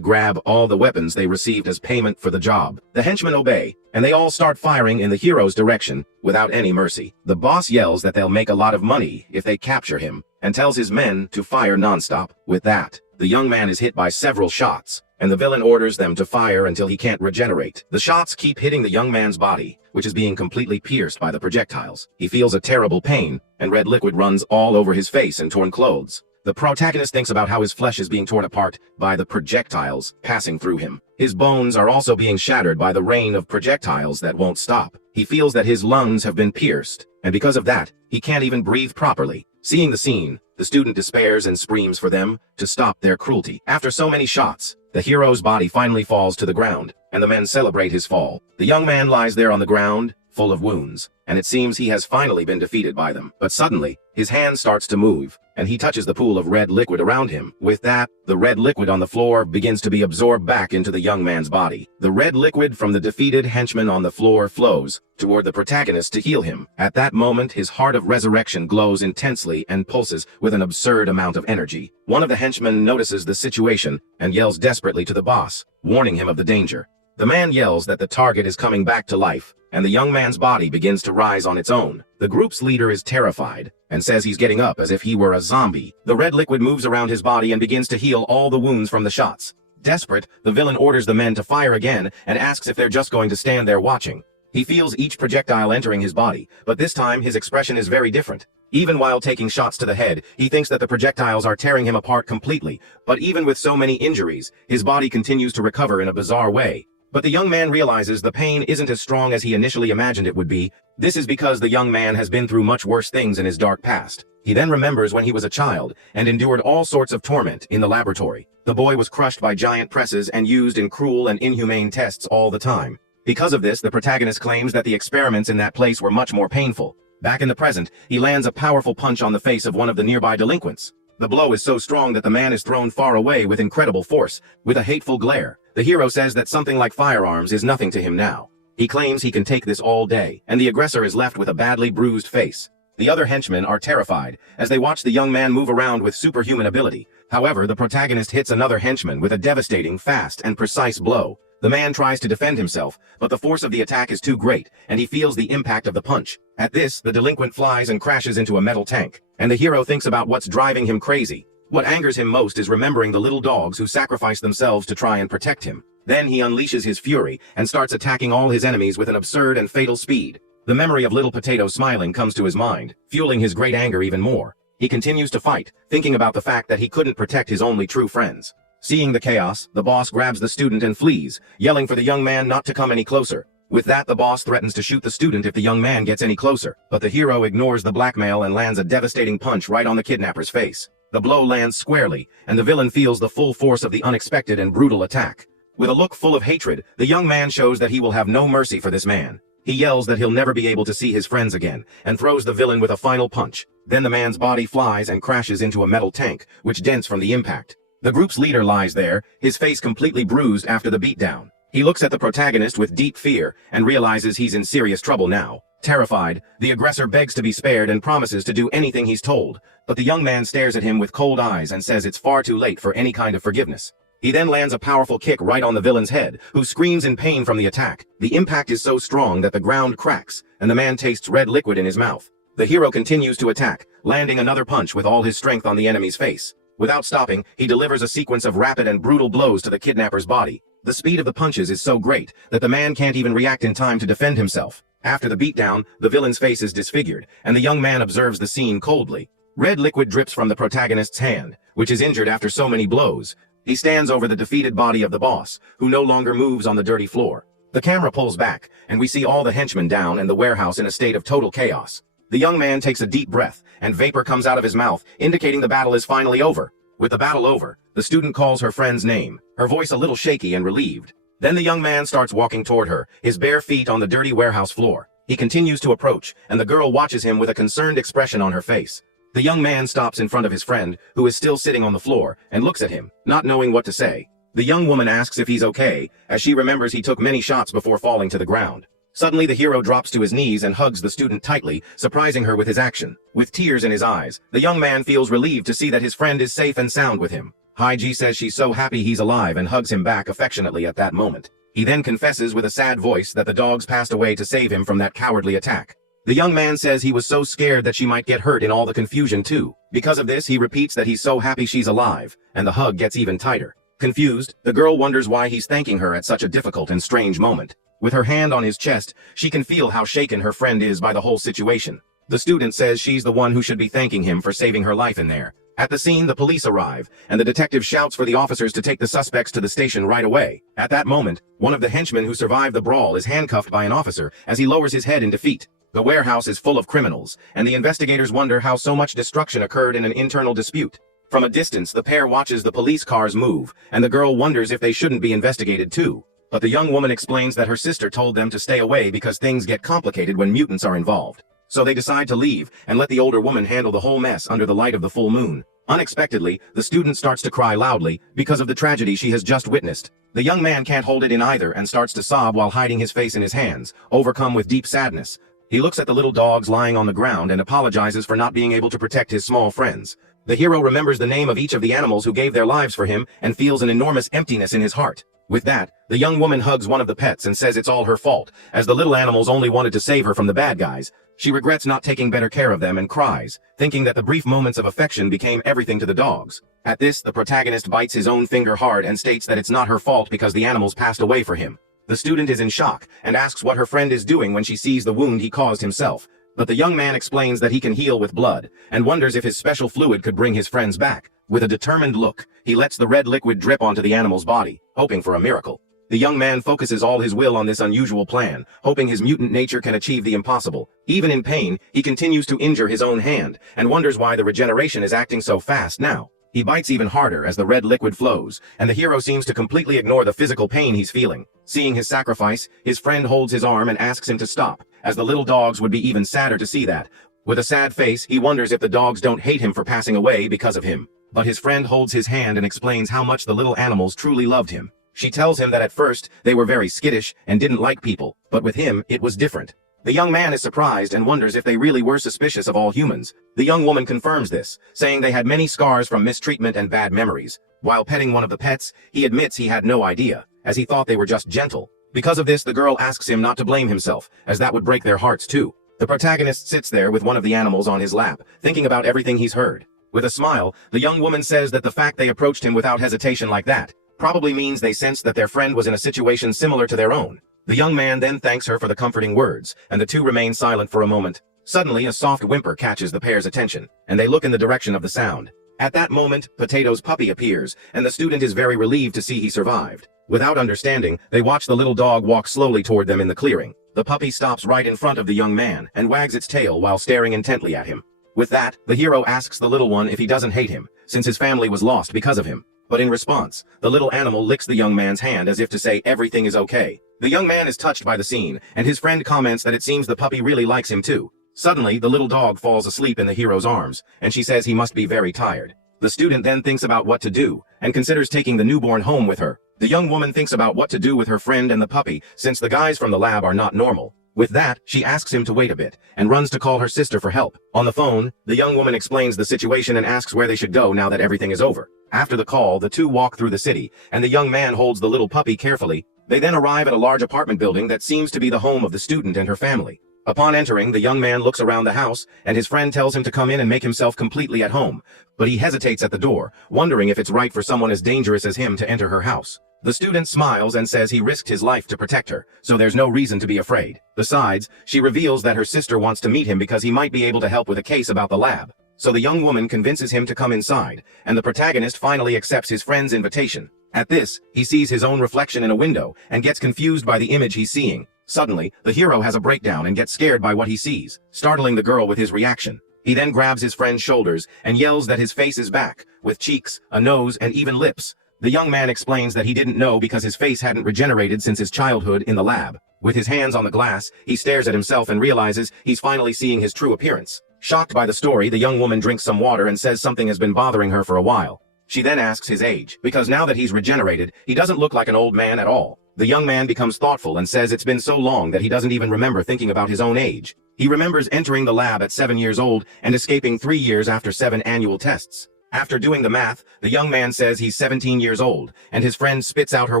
grab all the weapons they received as payment for the job. The henchmen obey, and they all start firing in the hero's direction without any mercy. The boss yells that they'll make a lot of money if they capture him, and tells his men to fire nonstop. With that, the young man is hit by several shots, and the villain orders them to fire until he can't regenerate. The shots keep hitting the young man's body, which is being completely pierced by the projectiles. He feels a terrible pain, and red liquid runs all over his face and torn clothes. The protagonist thinks about how his flesh is being torn apart by the projectiles passing through him. His bones are also being shattered by the rain of projectiles that won't stop. He feels that his lungs have been pierced, and because of that, he can't even breathe properly. Seeing the scene, the student despairs and screams for them to stop their cruelty. After so many shots, the hero's body finally falls to the ground, and the men celebrate his fall. The young man lies there on the ground, full of wounds, and it seems he has finally been defeated by them. But suddenly, his hand starts to move, and he touches the pool of red liquid around him. With that, the red liquid on the floor begins to be absorbed back into the young man's body. The red liquid from the defeated henchman on the floor flows toward the protagonist to heal him. At that moment, his heart of resurrection glows intensely and pulses with an absurd amount of energy. One of the henchmen notices the situation and yells desperately to the boss, warning him of the danger. The man yells that the target is coming back to life, and the young man's body begins to rise on its own. The group's leader is terrified and says he's getting up as if he were a zombie. The red liquid moves around his body and begins to heal all the wounds from the shots. Desperate, the villain orders the men to fire again and asks if they're just going to stand there watching. He feels each projectile entering his body, but this time his expression is very different. Even while taking shots to the head, he thinks that the projectiles are tearing him apart completely, but even with so many injuries, his body continues to recover in a bizarre way. But the young man realizes the pain isn't as strong as he initially imagined it would be. This is because the young man has been through much worse things in his dark past. He then remembers when he was a child and endured all sorts of torment in the laboratory. The boy was crushed by giant presses and used in cruel and inhumane tests all the time. Because of this, the protagonist claims that the experiments in that place were much more painful. Back in the present, he lands a powerful punch on the face of one of the nearby delinquents. The blow is so strong that the man is thrown far away with incredible force, with a hateful glare. The hero says that something like firearms is nothing to him now. He claims he can take this all day, and the aggressor is left with a badly bruised face. The other henchmen are terrified as they watch the young man move around with superhuman ability. However, the protagonist hits another henchman with a devastating, fast, and precise blow. The man tries to defend himself, but the force of the attack is too great, and he feels the impact of the punch. At this, the delinquent flies and crashes into a metal tank, and the hero thinks about what's driving him crazy. What angers him most is remembering the little dogs who sacrifice themselves to try and protect him. Then he unleashes his fury and starts attacking all his enemies with an absurd and fatal speed. The memory of Little Potato smiling comes to his mind, fueling his great anger even more. He continues to fight, thinking about the fact that he couldn't protect his only true friends. Seeing the chaos, the boss grabs the student and flees, yelling for the young man not to come any closer. With that, the boss threatens to shoot the student if the young man gets any closer, but the hero ignores the blackmail and lands a devastating punch right on the kidnapper's face. The blow lands squarely, and the villain feels the full force of the unexpected and brutal attack. With a look full of hatred, the young man shows that he will have no mercy for this man. He yells that he'll never be able to see his friends again, and throws the villain with a final punch. Then the man's body flies and crashes into a metal tank, which dents from the impact. The group's leader lies there, his face completely bruised after the beatdown. He looks at the protagonist with deep fear and realizes he's in serious trouble now. Terrified, the aggressor begs to be spared and promises to do anything he's told, but the young man stares at him with cold eyes and says it's far too late for any kind of forgiveness. He then lands a powerful kick right on the villain's head, who screams in pain from the attack. The impact is so strong that the ground cracks, and the man tastes red liquid in his mouth. The hero continues to attack, landing another punch with all his strength on the enemy's face. Without stopping, he delivers a sequence of rapid and brutal blows to the kidnapper's body. The speed of the punches is so great that the man can't even react in time to defend himself. After the beatdown, the villain's face is disfigured, and the young man observes the scene coldly. Red liquid drips from the protagonist's hand, which is injured after so many blows. He stands over the defeated body of the boss, who no longer moves on the dirty floor. The camera pulls back, and we see all the henchmen down and the warehouse in a state of total chaos. The young man takes a deep breath, and vapor comes out of his mouth, indicating the battle is finally over. With the battle over, the student calls her friend's name, her voice a little shaky and relieved. Then the young man starts walking toward her, his bare feet on the dirty warehouse floor. He continues to approach, and the girl watches him with a concerned expression on her face. The young man stops in front of his friend, who is still sitting on the floor, and looks at him, not knowing what to say. The young woman asks if he's okay, as she remembers he took many shots before falling to the ground. Suddenly, the hero drops to his knees and hugs the student tightly, surprising her with his action. With tears in his eyes, the young man feels relieved to see that his friend is safe and sound with him. Haiji says she's so happy he's alive and hugs him back affectionately at that moment. He then confesses with a sad voice that the dogs passed away to save him from that cowardly attack. The young man says he was so scared that she might get hurt in all the confusion too. Because of this, he repeats that he's so happy she's alive, and the hug gets even tighter. Confused, the girl wonders why he's thanking her at such a difficult and strange moment. With her hand on his chest, she can feel how shaken her friend is by the whole situation. The student says she's the one who should be thanking him for saving her life in there. At the scene, the police arrive, and the detective shouts for the officers to take the suspects to the station right away. At that moment, one of the henchmen who survived the brawl is handcuffed by an officer as he lowers his head in defeat. The warehouse is full of criminals, and the investigators wonder how so much destruction occurred in an internal dispute. From a distance, the pair watches the police cars move, and the girl wonders if they shouldn't be investigated too. But the young woman explains that her sister told them to stay away because things get complicated when mutants are involved. So they decide to leave and let the older woman handle the whole mess under the light of the full moon. Unexpectedly, the student starts to cry loudly because of the tragedy she has just witnessed. The young man can't hold it in either and starts to sob while hiding his face in his hands, overcome with deep sadness. He looks at the little dogs lying on the ground and apologizes for not being able to protect his small friends. The hero remembers the name of each of the animals who gave their lives for him and feels an enormous emptiness in his heart. With that, the young woman hugs one of the pets and says it's all her fault, as the little animals only wanted to save her from the bad guys. She regrets not taking better care of them and cries, thinking that the brief moments of affection became everything to the dogs. At this, the protagonist bites his own finger hard and states that it's not her fault because the animals passed away for him. The student is in shock and asks what her friend is doing when she sees the wound he caused himself. But the young man explains that he can heal with blood, and wonders if his special fluid could bring his friends back. With a determined look, he lets the red liquid drip onto the animal's body, hoping for a miracle. The young man focuses all his will on this unusual plan, hoping his mutant nature can achieve the impossible. Even in pain, he continues to injure his own hand, and wonders why the regeneration is acting so fast now. He bites even harder as the red liquid flows, and the hero seems to completely ignore the physical pain he's feeling. Seeing his sacrifice, his friend holds his arm and asks him to stop, as the little dogs would be even sadder to see that. With a sad face, he wonders if the dogs don't hate him for passing away because of him. But his friend holds his hand and explains how much the little animals truly loved him. She tells him that at first, they were very skittish and didn't like people, but with him, it was different. The young man is surprised and wonders if they really were suspicious of all humans. The young woman confirms this, saying they had many scars from mistreatment and bad memories. While petting one of the pets, he admits he had no idea, as he thought they were just gentle. Because of this, the girl asks him not to blame himself, as that would break their hearts too. The protagonist sits there with one of the animals on his lap, thinking about everything he's heard. With a smile, the young woman says that the fact they approached him without hesitation like that probably means they sensed that their friend was in a situation similar to their own. The young man then thanks her for the comforting words, and the two remain silent for a moment. Suddenly, a soft whimper catches the pair's attention, and they look in the direction of the sound. At that moment, Potato's puppy appears, and the student is very relieved to see he survived. Without understanding, they watch the little dog walk slowly toward them in the clearing. The puppy stops right in front of the young man, and wags its tail while staring intently at him. With that, the hero asks the little one if he doesn't hate him, since his family was lost because of him. But in response, the little animal licks the young man's hand as if to say everything is okay. The young man is touched by the scene, and his friend comments that it seems the puppy really likes him too. Suddenly, the little dog falls asleep in the hero's arms, and she says he must be very tired. The student then thinks about what to do, and considers taking the newborn home with her. The young woman thinks about what to do with her friend and the puppy, since the guys from the lab are not normal. With that, she asks him to wait a bit, and runs to call her sister for help. On the phone, the young woman explains the situation and asks where they should go now that everything is over. After the call, the two walk through the city, and the young man holds the little puppy carefully. They then arrive at a large apartment building that seems to be the home of the student and her family. Upon entering, the young man looks around the house, and his friend tells him to come in and make himself completely at home. But he hesitates at the door, wondering if it's right for someone as dangerous as him to enter her house. The student smiles and says he risked his life to protect her, so there's no reason to be afraid. Besides, she reveals that her sister wants to meet him because he might be able to help with a case about the lab. So the young woman convinces him to come inside, and the protagonist finally accepts his friend's invitation. At this, he sees his own reflection in a window, and gets confused by the image he's seeing. Suddenly, the hero has a breakdown and gets scared by what he sees, startling the girl with his reaction. He then grabs his friend's shoulders, and yells that his face is back, with cheeks, a nose, and even lips. The young man explains that he didn't know because his face hadn't regenerated since his childhood in the lab. With his hands on the glass, he stares at himself and realizes he's finally seeing his true appearance. Shocked by the story, the young woman drinks some water and says something has been bothering her for a while. She then asks his age, because now that he's regenerated, he doesn't look like an old man at all. The young man becomes thoughtful and says it's been so long that he doesn't even remember thinking about his own age. He remembers entering the lab at 7 years old and escaping 3 years after 7 annual tests. After doing the math, the young man says he's 17 years old, and his friend spits out her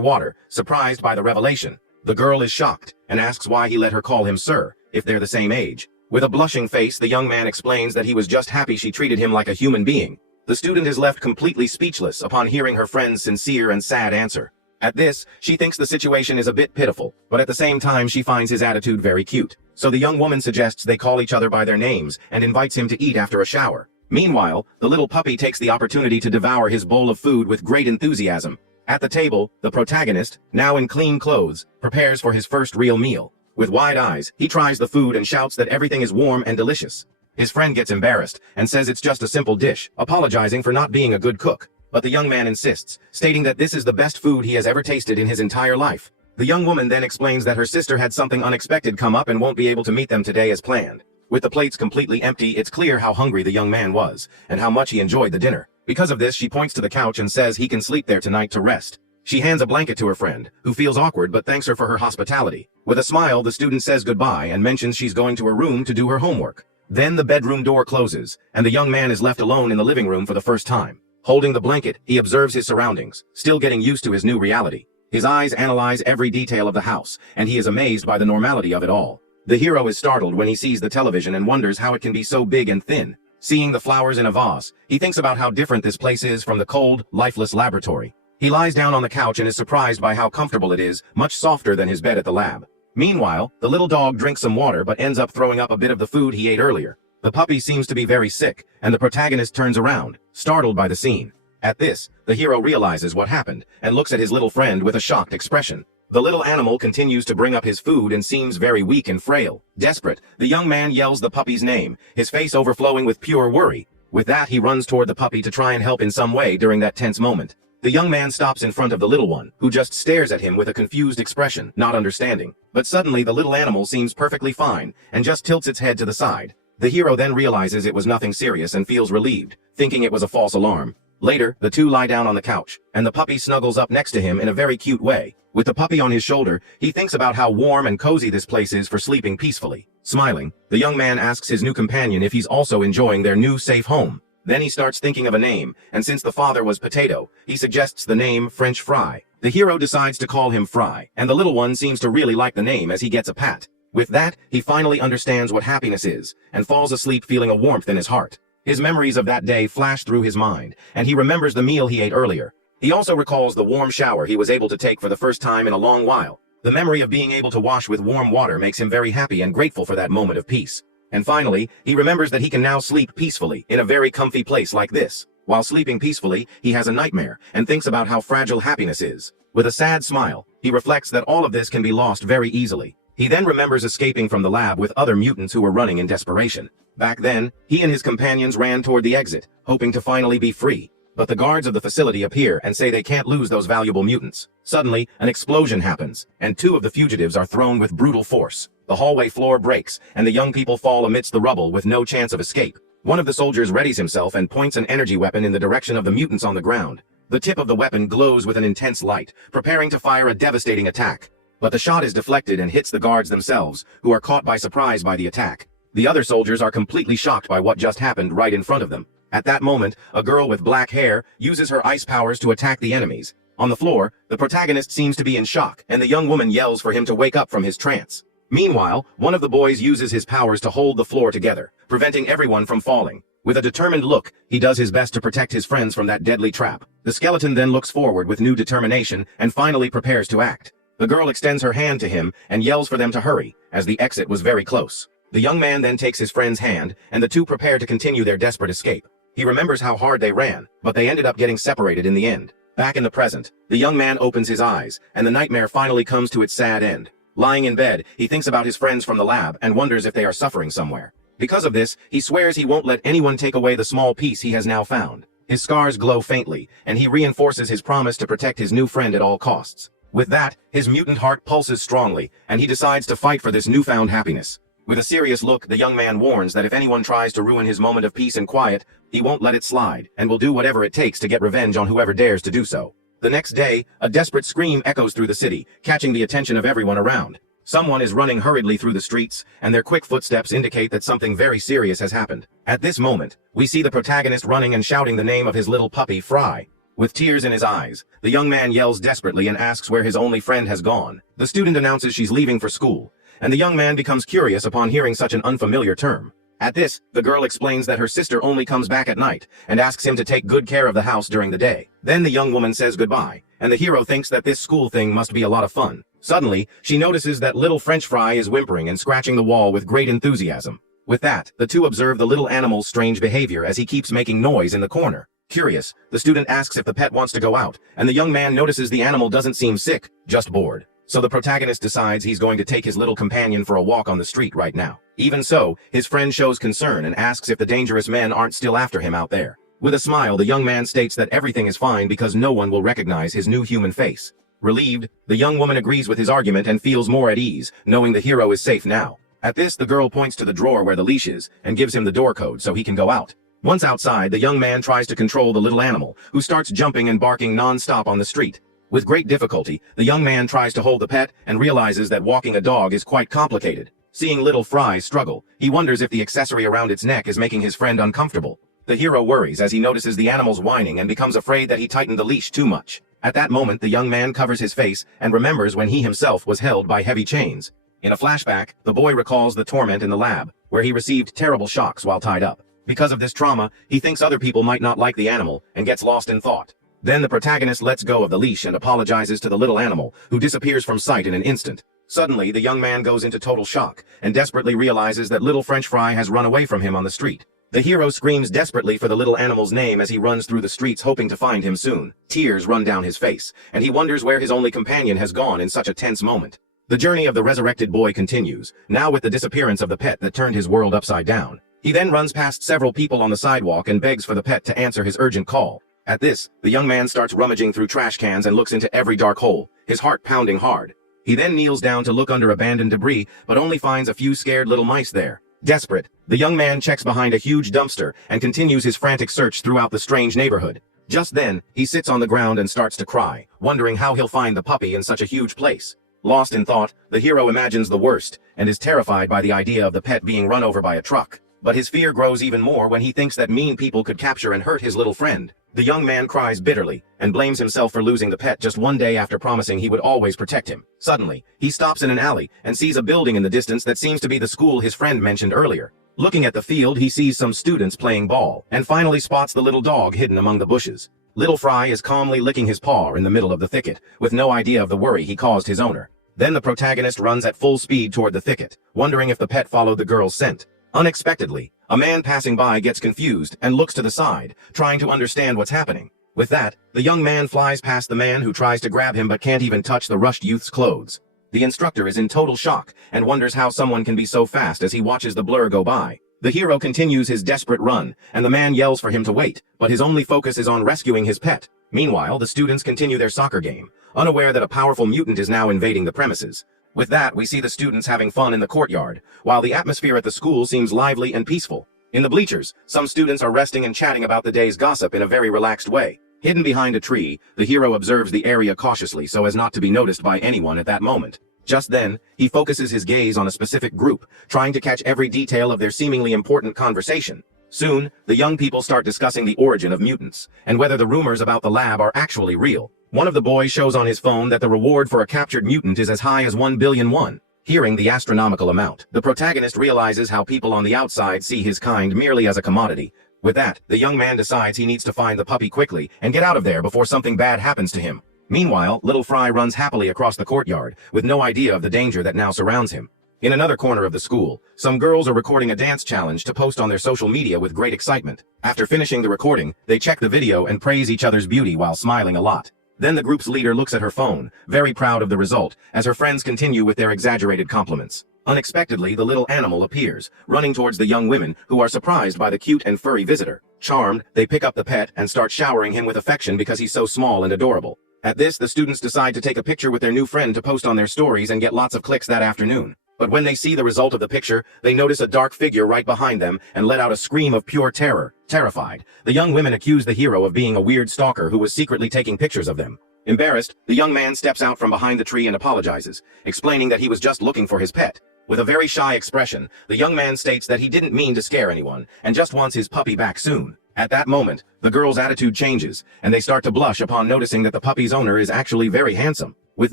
water, surprised by the revelation. The girl is shocked, and asks why he let her call him sir, if they're the same age. With a blushing face, the young man explains that he was just happy she treated him like a human being. The student is left completely speechless upon hearing her friend's sincere and sad answer. At this, she thinks the situation is a bit pitiful, but at the same time she finds his attitude very cute. So the young woman suggests they call each other by their names and invites him to eat after a shower. Meanwhile, the little puppy takes the opportunity to devour his bowl of food with great enthusiasm. At the table, the protagonist, now in clean clothes, prepares for his first real meal. With wide eyes, he tries the food and shouts that everything is warm and delicious. His friend gets embarrassed and says it's just a simple dish, apologizing for not being a good cook. But the young man insists, stating that this is the best food he has ever tasted in his entire life. The young woman then explains that her sister had something unexpected come up and won't be able to meet them today as planned. With the plates completely empty, it's clear how hungry the young man was, and how much he enjoyed the dinner. Because of this, she points to the couch and says he can sleep there tonight to rest. She hands a blanket to her friend, who feels awkward but thanks her for her hospitality. With a smile, the student says goodbye and mentions she's going to her room to do her homework. Then the bedroom door closes, and the young man is left alone in the living room for the first time. Holding the blanket, he observes his surroundings, still getting used to his new reality. His eyes analyze every detail of the house, and he is amazed by the normality of it all. The hero is startled when he sees the television and wonders how it can be so big and thin. Seeing the flowers in a vase, he thinks about how different this place is from the cold, lifeless laboratory. He lies down on the couch and is surprised by how comfortable it is, much softer than his bed at the lab. Meanwhile, the little dog drinks some water but ends up throwing up a bit of the food he ate earlier. The puppy seems to be very sick, and the protagonist turns around, startled by the scene. At this, the hero realizes what happened, and looks at his little friend with a shocked expression. The little animal continues to bring up his food and seems very weak and frail. Desperate, the young man yells the puppy's name, his face overflowing with pure worry. With that, he runs toward the puppy to try and help in some way during that tense moment. The young man stops in front of the little one, who just stares at him with a confused expression, not understanding. But suddenly the little animal seems perfectly fine, and just tilts its head to the side. The hero then realizes it was nothing serious and feels relieved, thinking it was a false alarm. Later, the two lie down on the couch, and the puppy snuggles up next to him in a very cute way. With the puppy on his shoulder, he thinks about how warm and cozy this place is for sleeping peacefully. Smiling, the young man asks his new companion if he's also enjoying their new safe home. Then he starts thinking of a name, and since the father was Potato, he suggests the name French Fry. The hero decides to call him Fry, and the little one seems to really like the name as he gets a pat. With that, he finally understands what happiness is, and falls asleep feeling a warmth in his heart. His memories of that day flash through his mind, and he remembers the meal he ate earlier. He also recalls the warm shower he was able to take for the first time in a long while. The memory of being able to wash with warm water makes him very happy and grateful for that moment of peace. And finally, he remembers that he can now sleep peacefully in a very comfy place like this. While sleeping peacefully, he has a nightmare and thinks about how fragile happiness is. With a sad smile, he reflects that all of this can be lost very easily. He then remembers escaping from the lab with other mutants who were running in desperation. Back then, he and his companions ran toward the exit, hoping to finally be free. But the guards of the facility appear and say they can't lose those valuable mutants. Suddenly, an explosion happens, and two of the fugitives are thrown with brutal force. The hallway floor breaks, and the young people fall amidst the rubble with no chance of escape. One of the soldiers readies himself and points an energy weapon in the direction of the mutants on the ground. The tip of the weapon glows with an intense light, preparing to fire a devastating attack. But the shot is deflected and hits the guards themselves, who are caught by surprise by the attack. The other soldiers are completely shocked by what just happened right in front of them. At that moment, a girl with black hair uses her ice powers to attack the enemies. On the floor, the protagonist seems to be in shock, and the young woman yells for him to wake up from his trance. Meanwhile, one of the boys uses his powers to hold the floor together, preventing everyone from falling. With a determined look, he does his best to protect his friends from that deadly trap. The skeleton then looks forward with new determination and finally prepares to act. The girl extends her hand to him and yells for them to hurry, as the exit was very close. The young man then takes his friend's hand, and the two prepare to continue their desperate escape. He remembers how hard they ran, but they ended up getting separated in the end. Back in the present, the young man opens his eyes, and the nightmare finally comes to its sad end. Lying in bed, he thinks about his friends from the lab and wonders if they are suffering somewhere. Because of this, he swears he won't let anyone take away the small piece he has now found. His scars glow faintly, and he reinforces his promise to protect his new friend at all costs. With that, his mutant heart pulses strongly, and he decides to fight for this newfound happiness. With a serious look, the young man warns that if anyone tries to ruin his moment of peace and quiet, he won't let it slide, and will do whatever it takes to get revenge on whoever dares to do so. The next day, a desperate scream echoes through the city, catching the attention of everyone around. Someone is running hurriedly through the streets, and their quick footsteps indicate that something very serious has happened. At this moment, we see the protagonist running and shouting the name of his little puppy, Fry. With tears in his eyes, the young man yells desperately and asks where his only friend has gone. The student announces she's leaving for school, and the young man becomes curious upon hearing such an unfamiliar term. At this, the girl explains that her sister only comes back at night and asks him to take good care of the house during the day. Then the young woman says goodbye, and the hero thinks that this school thing must be a lot of fun. Suddenly, she notices that little French fry is whimpering and scratching the wall with great enthusiasm. With that, the two observe the little animal's strange behavior as he keeps making noise in the corner. Curious, the student asks if the pet wants to go out, and the young man notices the animal doesn't seem sick, just bored. So the protagonist decides he's going to take his little companion for a walk on the street right now. Even so, his friend shows concern and asks if the dangerous men aren't still after him out there. With a smile, the young man states that everything is fine because no one will recognize his new human face. Relieved, the young woman agrees with his argument and feels more at ease, knowing the hero is safe now. At this, the girl points to the drawer where the leash is and gives him the door code so he can go out. Once outside, the young man tries to control the little animal, who starts jumping and barking non-stop on the street. With great difficulty, the young man tries to hold the pet and realizes that walking a dog is quite complicated. Seeing little Fry struggle, he wonders if the accessory around its neck is making his friend uncomfortable. The hero worries as he notices the animal's whining and becomes afraid that he tightened the leash too much. At that moment, the young man covers his face and remembers when he himself was held by heavy chains. In a flashback, the boy recalls the torment in the lab, where he received terrible shocks while tied up. Because of this trauma, he thinks other people might not like the animal and gets lost in thought. Then the protagonist lets go of the leash and apologizes to the little animal, who disappears from sight in an instant. Suddenly, the young man goes into total shock and desperately realizes that little French fry has run away from him on the street. The hero screams desperately for the little animal's name as he runs through the streets hoping to find him soon. Tears run down his face, and he wonders where his only companion has gone in such a tense moment. The journey of the resurrected boy continues, now with the disappearance of the pet that turned his world upside down. He then runs past several people on the sidewalk and begs for the pet to answer his urgent call. At this, the young man starts rummaging through trash cans and looks into every dark hole, his heart pounding hard. He then kneels down to look under abandoned debris, but only finds a few scared little mice there. Desperate, the young man checks behind a huge dumpster and continues his frantic search throughout the strange neighborhood. Just then, he sits on the ground and starts to cry, wondering how he'll find the puppy in such a huge place. Lost in thought, the hero imagines the worst and is terrified by the idea of the pet being run over by a truck. But his fear grows even more when he thinks that mean people could capture and hurt his little friend. The young man cries bitterly and blames himself for losing the pet just one day after promising he would always protect him. Suddenly, he stops in an alley and sees a building in the distance that seems to be the school his friend mentioned earlier. Looking at the field, he sees some students playing ball and finally spots the little dog hidden among the bushes. Little Fry is calmly licking his paw in the middle of the thicket, with no idea of the worry he caused his owner. Then the protagonist runs at full speed toward the thicket, wondering if the pet followed the girl's scent. Unexpectedly, a man passing by gets confused and looks to the side, trying to understand what's happening. With that, the young man flies past the man who tries to grab him but can't even touch the rushed youth's clothes. The instructor is in total shock and wonders how someone can be so fast as he watches the blur go by. The hero continues his desperate run, and the man yells for him to wait, but his only focus is on rescuing his pet. Meanwhile, the students continue their soccer game, unaware that a powerful mutant is now invading the premises. With that, we see the students having fun in the courtyard, while the atmosphere at the school seems lively and peaceful. In the bleachers, some students are resting and chatting about the day's gossip in a very relaxed way. Hidden behind a tree, the hero observes the area cautiously so as not to be noticed by anyone at that moment. Just then, he focuses his gaze on a specific group, trying to catch every detail of their seemingly important conversation. Soon, the young people start discussing the origin of mutants, and whether the rumors about the lab are actually real. One of the boys shows on his phone that the reward for a captured mutant is as high as 1 billion won. Hearing the astronomical amount, the protagonist realizes how people on the outside see his kind merely as a commodity. With that, the young man decides he needs to find the puppy quickly and get out of there before something bad happens to him. Meanwhile, little Fry runs happily across the courtyard, with no idea of the danger that now surrounds him. In another corner of the school, some girls are recording a dance challenge to post on their social media with great excitement. After finishing the recording, they check the video and praise each other's beauty while smiling a lot. Then the group's leader looks at her phone, very proud of the result, as her friends continue with their exaggerated compliments. Unexpectedly, the little animal appears, running towards the young women, who are surprised by the cute and furry visitor. Charmed, they pick up the pet and start showering him with affection because he's so small and adorable. At this, the students decide to take a picture with their new friend to post on their stories and get lots of clicks that afternoon. But when they see the result of the picture, they notice a dark figure right behind them and let out a scream of pure terror. Terrified, the young women accuse the hero of being a weird stalker who was secretly taking pictures of them. Embarrassed, the young man steps out from behind the tree and apologizes, explaining that he was just looking for his pet. With a very shy expression, the young man states that he didn't mean to scare anyone and just wants his puppy back soon. At that moment, the girl's attitude changes, and they start to blush upon noticing that the puppy's owner is actually very handsome. With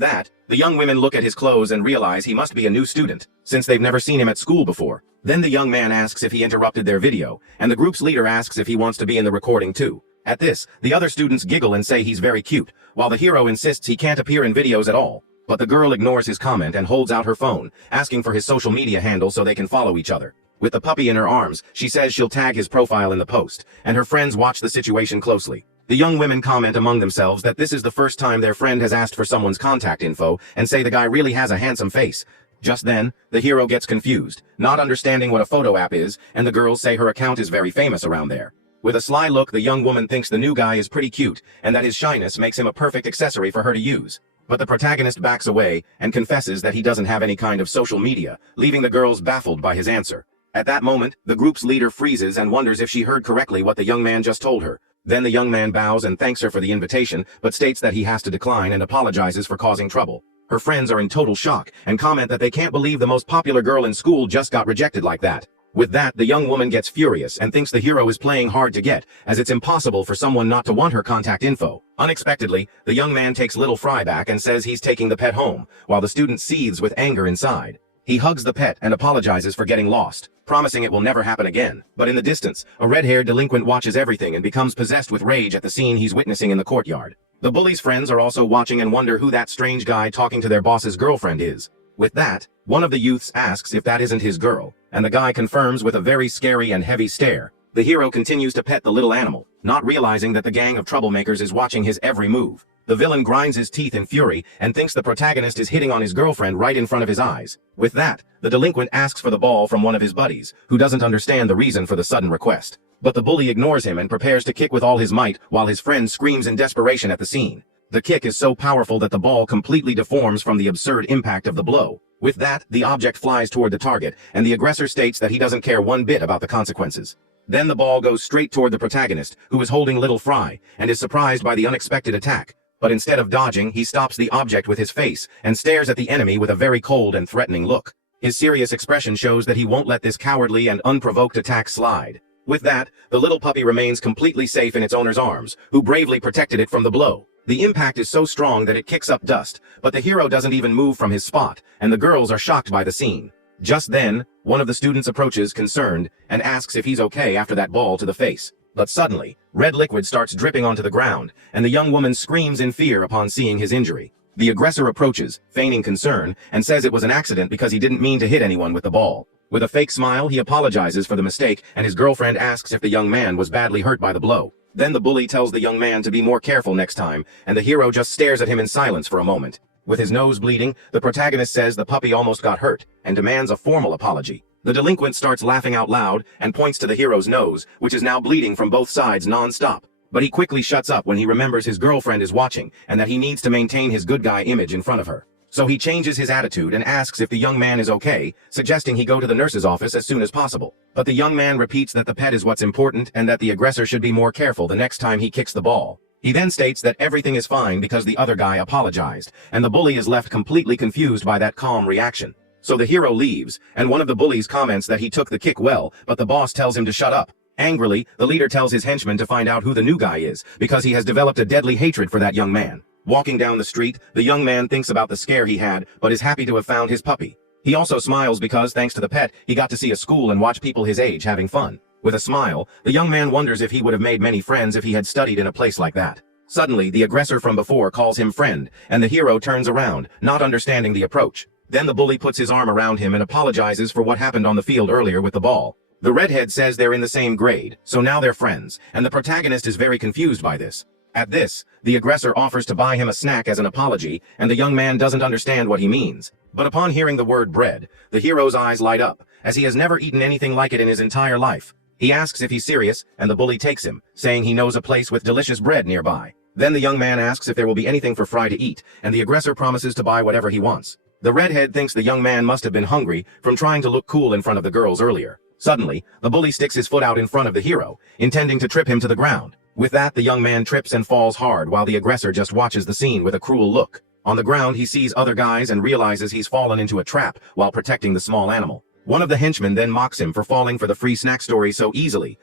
that, the young women look at his clothes and realize he must be a new student, since they've never seen him at school before. Then the young man asks if he interrupted their video, and the group's leader asks if he wants to be in the recording too. At this, the other students giggle and say he's very cute, while the hero insists he can't appear in videos at all. But the girl ignores his comment and holds out her phone, asking for his social media handle so they can follow each other. With the puppy in her arms, she says she'll tag his profile in the post, and her friends watch the situation closely. The young women comment among themselves that this is the first time their friend has asked for someone's contact info and say the guy really has a handsome face. Just then, the hero gets confused, not understanding what a photo app is, and the girls say her account is very famous around there. With a sly look, the young woman thinks the new guy is pretty cute and that his shyness makes him a perfect accessory for her to use. But the protagonist backs away and confesses that he doesn't have any kind of social media, leaving the girls baffled by his answer. At that moment, the group's leader freezes and wonders if she heard correctly what the young man just told her. Then the young man bows and thanks her for the invitation, but states that he has to decline and apologizes for causing trouble. Her friends are in total shock and comment that they can't believe the most popular girl in school just got rejected like that. With that, the young woman gets furious and thinks the hero is playing hard to get, as it's impossible for someone not to want her contact info. Unexpectedly, the young man takes little Fry back and says he's taking the pet home, while the student seethes with anger inside. He hugs the pet and apologizes for getting lost, promising it will never happen again. But in the distance, a red-haired delinquent watches everything and becomes possessed with rage at the scene he's witnessing in the courtyard. The bully's friends are also watching and wonder who that strange guy talking to their boss's girlfriend is. With that, one of the youths asks if that isn't his girl, and the guy confirms with a very scary and heavy stare. The hero continues to pet the little animal, not realizing that the gang of troublemakers is watching his every move. The villain grinds his teeth in fury and thinks the protagonist is hitting on his girlfriend right in front of his eyes. With that, the delinquent asks for the ball from one of his buddies, who doesn't understand the reason for the sudden request. But the bully ignores him and prepares to kick with all his might while his friend screams in desperation at the scene. The kick is so powerful that the ball completely deforms from the absurd impact of the blow. With that, the object flies toward the target, and the aggressor states that he doesn't care one bit about the consequences. Then the ball goes straight toward the protagonist, who is holding little Fry, and is surprised by the unexpected attack. But instead of dodging, he stops the object with his face, and stares at the enemy with a very cold and threatening look. His serious expression shows that he won't let this cowardly and unprovoked attack slide. With that, the little puppy remains completely safe in its owner's arms, who bravely protected it from the blow. The impact is so strong that it kicks up dust, but the hero doesn't even move from his spot, and the girls are shocked by the scene. Just then, one of the students approaches, concerned, and asks if he's okay after that ball to the face. But suddenly, red liquid starts dripping onto the ground, and the young woman screams in fear upon seeing his injury. The aggressor approaches, feigning concern, and says it was an accident because he didn't mean to hit anyone with the ball. With a fake smile, he apologizes for the mistake, and his girlfriend asks if the young man was badly hurt by the blow. Then the bully tells the young man to be more careful next time, and the hero just stares at him in silence for a moment. With his nose bleeding, the protagonist says the puppy almost got hurt, and demands a formal apology. The delinquent starts laughing out loud, and points to the hero's nose, which is now bleeding from both sides non-stop. But he quickly shuts up when he remembers his girlfriend is watching, and that he needs to maintain his good guy image in front of her. So he changes his attitude and asks if the young man is okay, suggesting he go to the nurse's office as soon as possible. But the young man repeats that the pet is what's important and that the aggressor should be more careful the next time he kicks the ball. He then states that everything is fine because the other guy apologized, and the bully is left completely confused by that calm reaction. So the hero leaves, and one of the bullies comments that he took the kick well, but the boss tells him to shut up. Angrily, the leader tells his henchman to find out who the new guy is, because he has developed a deadly hatred for that young man. Walking down the street, the young man thinks about the scare he had, but is happy to have found his puppy. He also smiles because, thanks to the pet, he got to see a school and watch people his age having fun. With a smile, the young man wonders if he would have made many friends if he had studied in a place like that. Suddenly, the aggressor from before calls him friend, and the hero turns around, not understanding the approach. Then the bully puts his arm around him and apologizes for what happened on the field earlier with the ball. The redhead says they're in the same grade, so now they're friends, and the protagonist is very confused by this. At this, the aggressor offers to buy him a snack as an apology, and the young man doesn't understand what he means. But upon hearing the word bread, the hero's eyes light up, as he has never eaten anything like it in his entire life. He asks if he's serious, and the bully takes him, saying he knows a place with delicious bread nearby. Then the young man asks if there will be anything for Fry to eat, and the aggressor promises to buy whatever he wants. The redhead thinks the young man must have been hungry from trying to look cool in front of the girls earlier. Suddenly, the bully sticks his foot out in front of the hero, intending to trip him to the ground. With that, the young man trips and falls hard while the aggressor just watches the scene with a cruel look. On the ground, he sees other guys and realizes he's fallen into a trap while protecting the small animal. One of the henchmen then mocks him for falling for the free snack story so easily.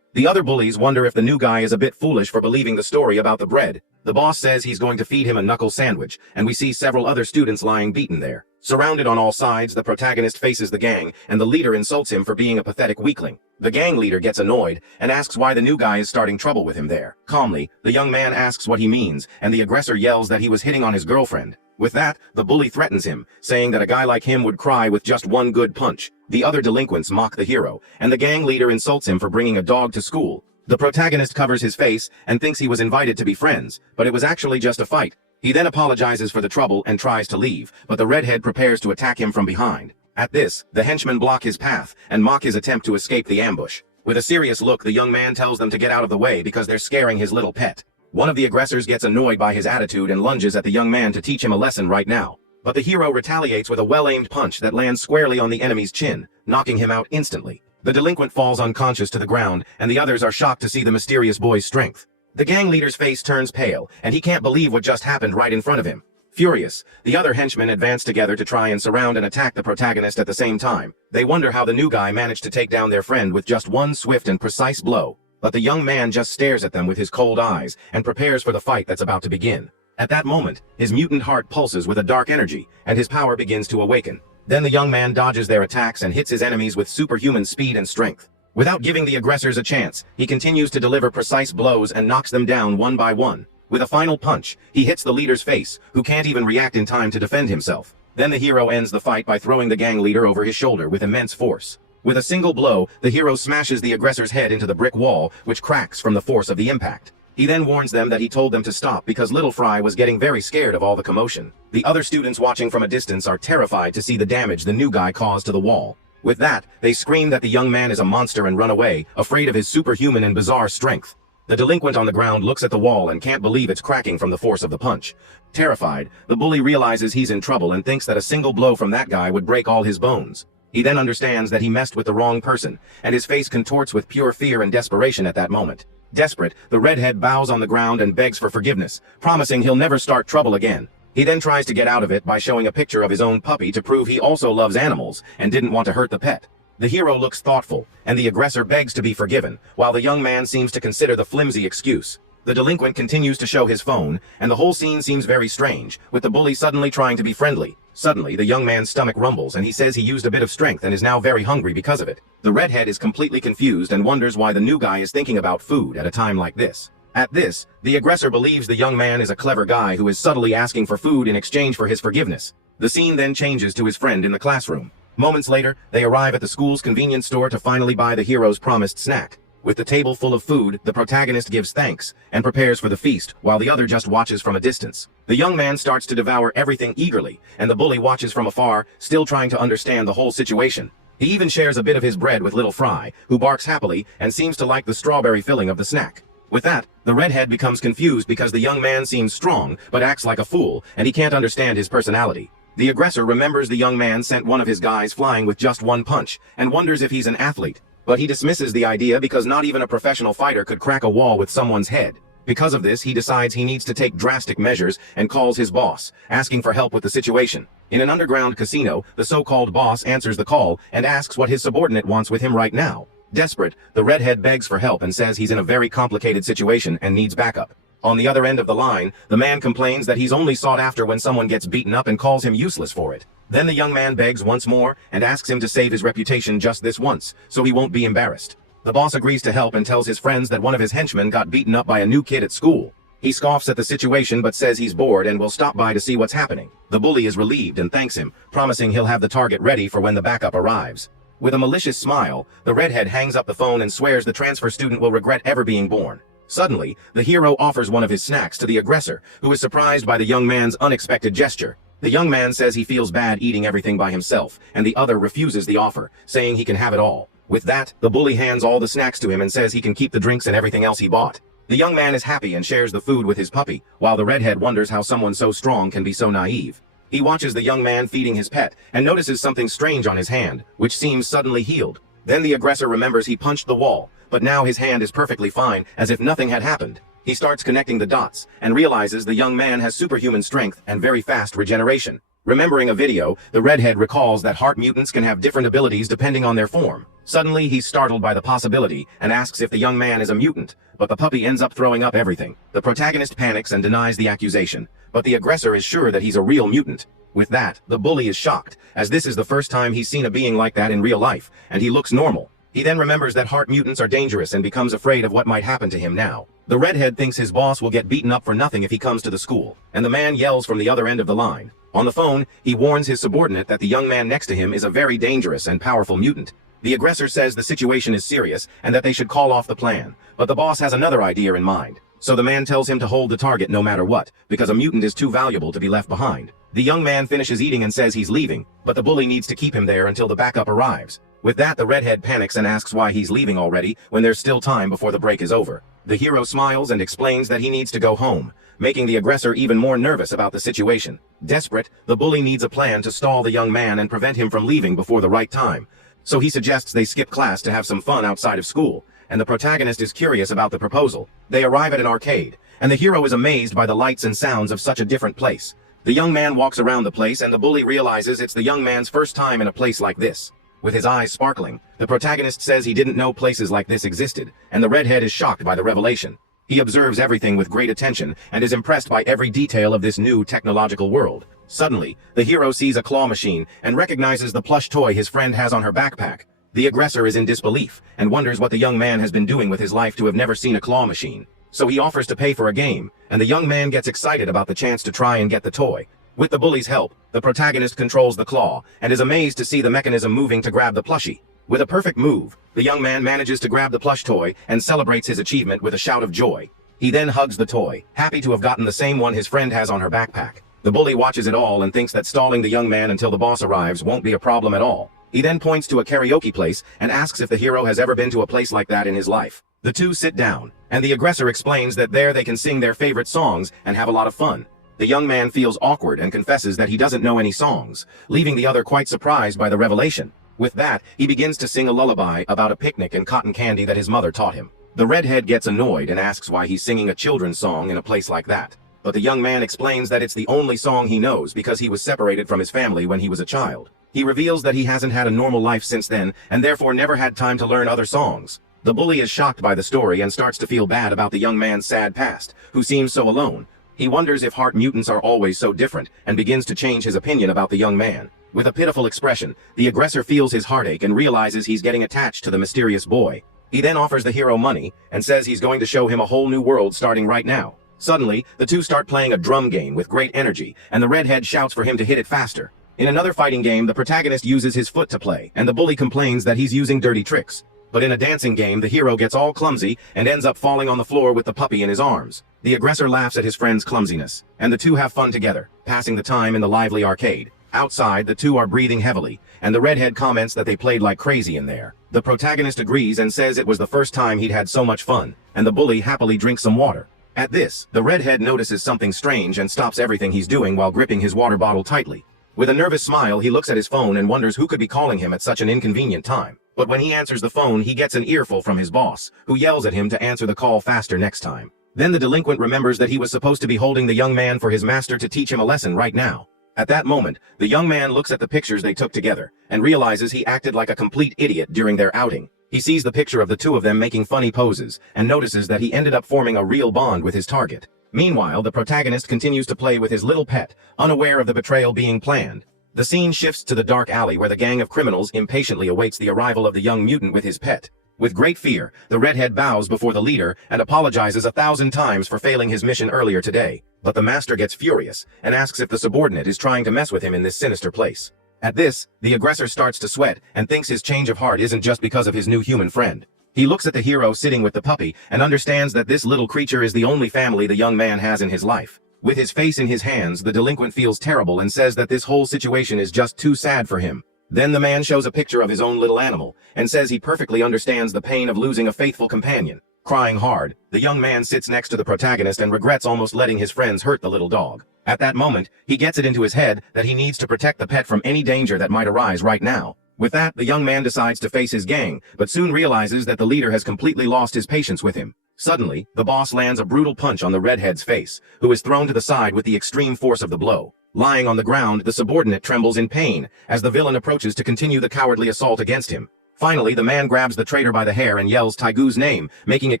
The other bullies wonder if the new guy is a bit foolish for believing the story about the bread. The boss says he's going to feed him a knuckle sandwich, and we see several other students lying beaten there. Surrounded on all sides, the protagonist faces the gang, and the leader insults him for being a pathetic weakling. The gang leader gets annoyed and asks why the new guy is starting trouble with him there. Calmly, the young man asks what he means, and the aggressor yells that he was hitting on his girlfriend. With that, the bully threatens him, saying that a guy like him would cry with just one good punch. The other delinquents mock the hero, and the gang leader insults him for bringing a dog to school. The protagonist covers his face and thinks he was invited to be friends, but it was actually just a fight. He then apologizes for the trouble and tries to leave, but the redhead prepares to attack him from behind. At this, the henchmen block his path and mock his attempt to escape the ambush. With a serious look, the young man tells them to get out of the way because they're scaring his little pet. One of the aggressors gets annoyed by his attitude and lunges at the young man to teach him a lesson right now. But the hero retaliates with a well-aimed punch that lands squarely on the enemy's chin, knocking him out instantly. The delinquent falls unconscious to the ground, and the others are shocked to see the mysterious boy's strength. The gang leader's face turns pale, and he can't believe what just happened right in front of him. Furious, the other henchmen advance together to try and surround and attack the protagonist at the same time. They wonder how the new guy managed to take down their friend with just one swift and precise blow. But the young man just stares at them with his cold eyes and prepares for the fight that's about to begin. At that moment, his mutant heart pulses with a dark energy, and his power begins to awaken. Then the young man dodges their attacks and hits his enemies with superhuman speed and strength. Without giving the aggressors a chance, he continues to deliver precise blows and knocks them down one by one. With a final punch, he hits the leader's face, who can't even react in time to defend himself. Then the hero ends the fight by throwing the gang leader over his shoulder with immense force. With a single blow, the hero smashes the aggressor's head into the brick wall, which cracks from the force of the impact. He then warns them that he told them to stop because Little Fry was getting very scared of all the commotion. The other students watching from a distance are terrified to see the damage the new guy caused to the wall. With that, they scream that the young man is a monster and run away, afraid of his superhuman and bizarre strength. The delinquent on the ground looks at the wall and can't believe it's cracking from the force of the punch. Terrified, the bully realizes he's in trouble and thinks that a single blow from that guy would break all his bones. He then understands that he messed with the wrong person, and his face contorts with pure fear and desperation at that moment. Desperate, the redhead bows on the ground and begs for forgiveness, promising he'll never start trouble again. He then tries to get out of it by showing a picture of his own puppy to prove he also loves animals and didn't want to hurt the pet. The hero looks thoughtful, and the aggressor begs to be forgiven, while the young man seems to consider the flimsy excuse. The delinquent continues to show his phone, and the whole scene seems very strange, with the bully suddenly trying to be friendly. Suddenly, the young man's stomach rumbles and he says he used a bit of strength and is now very hungry because of it. The redhead is completely confused and wonders why the new guy is thinking about food at a time like this. At this, the aggressor believes the young man is a clever guy who is subtly asking for food in exchange for his forgiveness. The scene then changes to his friend in the classroom. Moments later, they arrive at the school's convenience store to finally buy the hero's promised snack. With the table full of food, the protagonist gives thanks and prepares for the feast, while the other just watches from a distance. The young man starts to devour everything eagerly, and the bully watches from afar, still trying to understand the whole situation. He even shares a bit of his bread with Little Fry, who barks happily and seems to like the strawberry filling of the snack. With that, the redhead becomes confused because the young man seems strong, but acts like a fool, and he can't understand his personality. The aggressor remembers the young man sent one of his guys flying with just one punch, and wonders if he's an athlete. But he dismisses the idea because not even a professional fighter could crack a wall with someone's head. Because of this, he decides he needs to take drastic measures and calls his boss, asking for help with the situation. In an underground casino, the so-called boss answers the call and asks what his subordinate wants with him right now. Desperate, the redhead begs for help and says he's in a very complicated situation and needs backup. On the other end of the line, the man complains that he's only sought after when someone gets beaten up and calls him useless for it. Then the young man begs once more and asks him to save his reputation just this once, so he won't be embarrassed. The boss agrees to help and tells his friends that one of his henchmen got beaten up by a new kid at school. He scoffs at the situation but says he's bored and will stop by to see what's happening. The bully is relieved and thanks him, promising he'll have the target ready for when the backup arrives. With a malicious smile, the redhead hangs up the phone and swears the transfer student will regret ever being born. Suddenly, the hero offers one of his snacks to the aggressor, who is surprised by the young man's unexpected gesture. The young man says he feels bad eating everything by himself, and the other refuses the offer, saying he can have it all. With that, the bully hands all the snacks to him and says he can keep the drinks and everything else he bought. The young man is happy and shares the food with his puppy, while the redhead wonders how someone so strong can be so naive. He watches the young man feeding his pet, and notices something strange on his hand, which seems suddenly healed. Then the aggressor remembers he punched the wall, but now his hand is perfectly fine, as if nothing had happened. He starts connecting the dots, and realizes the young man has superhuman strength and very fast regeneration. Remembering a video, the redhead recalls that heart mutants can have different abilities depending on their form. Suddenly, he's startled by the possibility, and asks if the young man is a mutant, but the puppy ends up throwing up everything. The protagonist panics and denies the accusation, but the aggressor is sure that he's a real mutant. With that, the bully is shocked, as this is the first time he's seen a being like that in real life, and he looks normal. He then remembers that heart mutants are dangerous and becomes afraid of what might happen to him now. The redhead thinks his boss will get beaten up for nothing if he comes to the school, and the man yells from the other end of the line. On the phone, he warns his subordinate that the young man next to him is a very dangerous and powerful mutant. The aggressor says the situation is serious and that they should call off the plan, but the boss has another idea in mind. So the man tells him to hold the target no matter what, because a mutant is too valuable to be left behind. The young man finishes eating and says he's leaving, but the bully needs to keep him there until the backup arrives. With that, the redhead panics and asks why he's leaving already when there's still time before the break is over. The hero smiles and explains that he needs to go home, making the aggressor even more nervous about the situation. Desperate, the bully needs a plan to stall the young man and prevent him from leaving before the right time. So he suggests they skip class to have some fun outside of school, and the protagonist is curious about the proposal. They arrive at an arcade, and the hero is amazed by the lights and sounds of such a different place. The young man walks around the place and the bully realizes it's the young man's first time in a place like this. With his eyes sparkling, the protagonist says he didn't know places like this existed, and the redhead is shocked by the revelation. He observes everything with great attention and is impressed by every detail of this new technological world. Suddenly, the hero sees a claw machine and recognizes the plush toy his friend has on her backpack. The aggressor is in disbelief and wonders what the young man has been doing with his life to have never seen a claw machine. So he offers to pay for a game, and the young man gets excited about the chance to try and get the toy. With the bully's help, the protagonist controls the claw and is amazed to see the mechanism moving to grab the plushie. With a perfect move, the young man manages to grab the plush toy and celebrates his achievement with a shout of joy. He then hugs the toy, happy to have gotten the same one his friend has on her backpack. The bully watches it all and thinks that stalling the young man until the boss arrives won't be a problem at all. He then points to a karaoke place and asks if the hero has ever been to a place like that in his life. The two sit down, and the aggressor explains that there they can sing their favorite songs and have a lot of fun. The young man feels awkward and confesses that he doesn't know any songs, leaving the other quite surprised by the revelation. With that, he begins to sing a lullaby about a picnic and cotton candy that his mother taught him. The redhead gets annoyed and asks why he's singing a children's song in a place like that. But the young man explains that it's the only song he knows because he was separated from his family when he was a child. He reveals that he hasn't had a normal life since then and therefore never had time to learn other songs. The bully is shocked by the story and starts to feel bad about the young man's sad past, who seems so alone. He wonders if heart mutants are always so different and begins to change his opinion about the young man. With a pitiful expression, the aggressor feels his heartache and realizes he's getting attached to the mysterious boy. He then offers the hero money and says he's going to show him a whole new world starting right now. Suddenly, the two start playing a drum game with great energy, and the redhead shouts for him to hit it faster. In another fighting game, the protagonist uses his foot to play, and the bully complains that he's using dirty tricks. But in a dancing game, the hero gets all clumsy and ends up falling on the floor with the puppy in his arms. The aggressor laughs at his friend's clumsiness, and the two have fun together, passing the time in the lively arcade. Outside, the two are breathing heavily, and the redhead comments that they played like crazy in there. The protagonist agrees and says it was the first time he'd had so much fun, and the bully happily drinks some water. At this, the redhead notices something strange and stops everything he's doing while gripping his water bottle tightly. With a nervous smile, he looks at his phone and wonders who could be calling him at such an inconvenient time. But when he answers the phone, he gets an earful from his boss, who yells at him to answer the call faster next time. Then the delinquent remembers that he was supposed to be holding the young man for his master to teach him a lesson right now. At that moment, the young man looks at the pictures they took together and realizes he acted like a complete idiot during their outing. He sees the picture of the two of them making funny poses and notices that he ended up forming a real bond with his target. Meanwhile, the protagonist continues to play with his little pet, unaware of the betrayal being planned. The scene shifts to the dark alley where the gang of criminals impatiently awaits the arrival of the young mutant with his pet. With great fear, the redhead bows before the leader and apologizes 1,000 times for failing his mission earlier today. But the master gets furious and asks if the subordinate is trying to mess with him in this sinister place. At this, the aggressor starts to sweat and thinks his change of heart isn't just because of his new human friend. He looks at the hero sitting with the puppy and understands that this little creature is the only family the young man has in his life. With his face in his hands, the delinquent feels terrible and says that this whole situation is just too sad for him. Then the man shows a picture of his own little animal and says he perfectly understands the pain of losing a faithful companion. Crying hard, the young man sits next to the protagonist and regrets almost letting his friends hurt the little dog. At that moment, he gets it into his head that he needs to protect the pet from any danger that might arise right now. With that, the young man decides to face his gang, but soon realizes that the leader has completely lost his patience with him. Suddenly, the boss lands a brutal punch on the redhead's face, who is thrown to the side with the extreme force of the blow. Lying on the ground, the subordinate trembles in pain as the villain approaches to continue the cowardly assault against him. Finally, the man grabs the traitor by the hair and yells Taigu's name, making it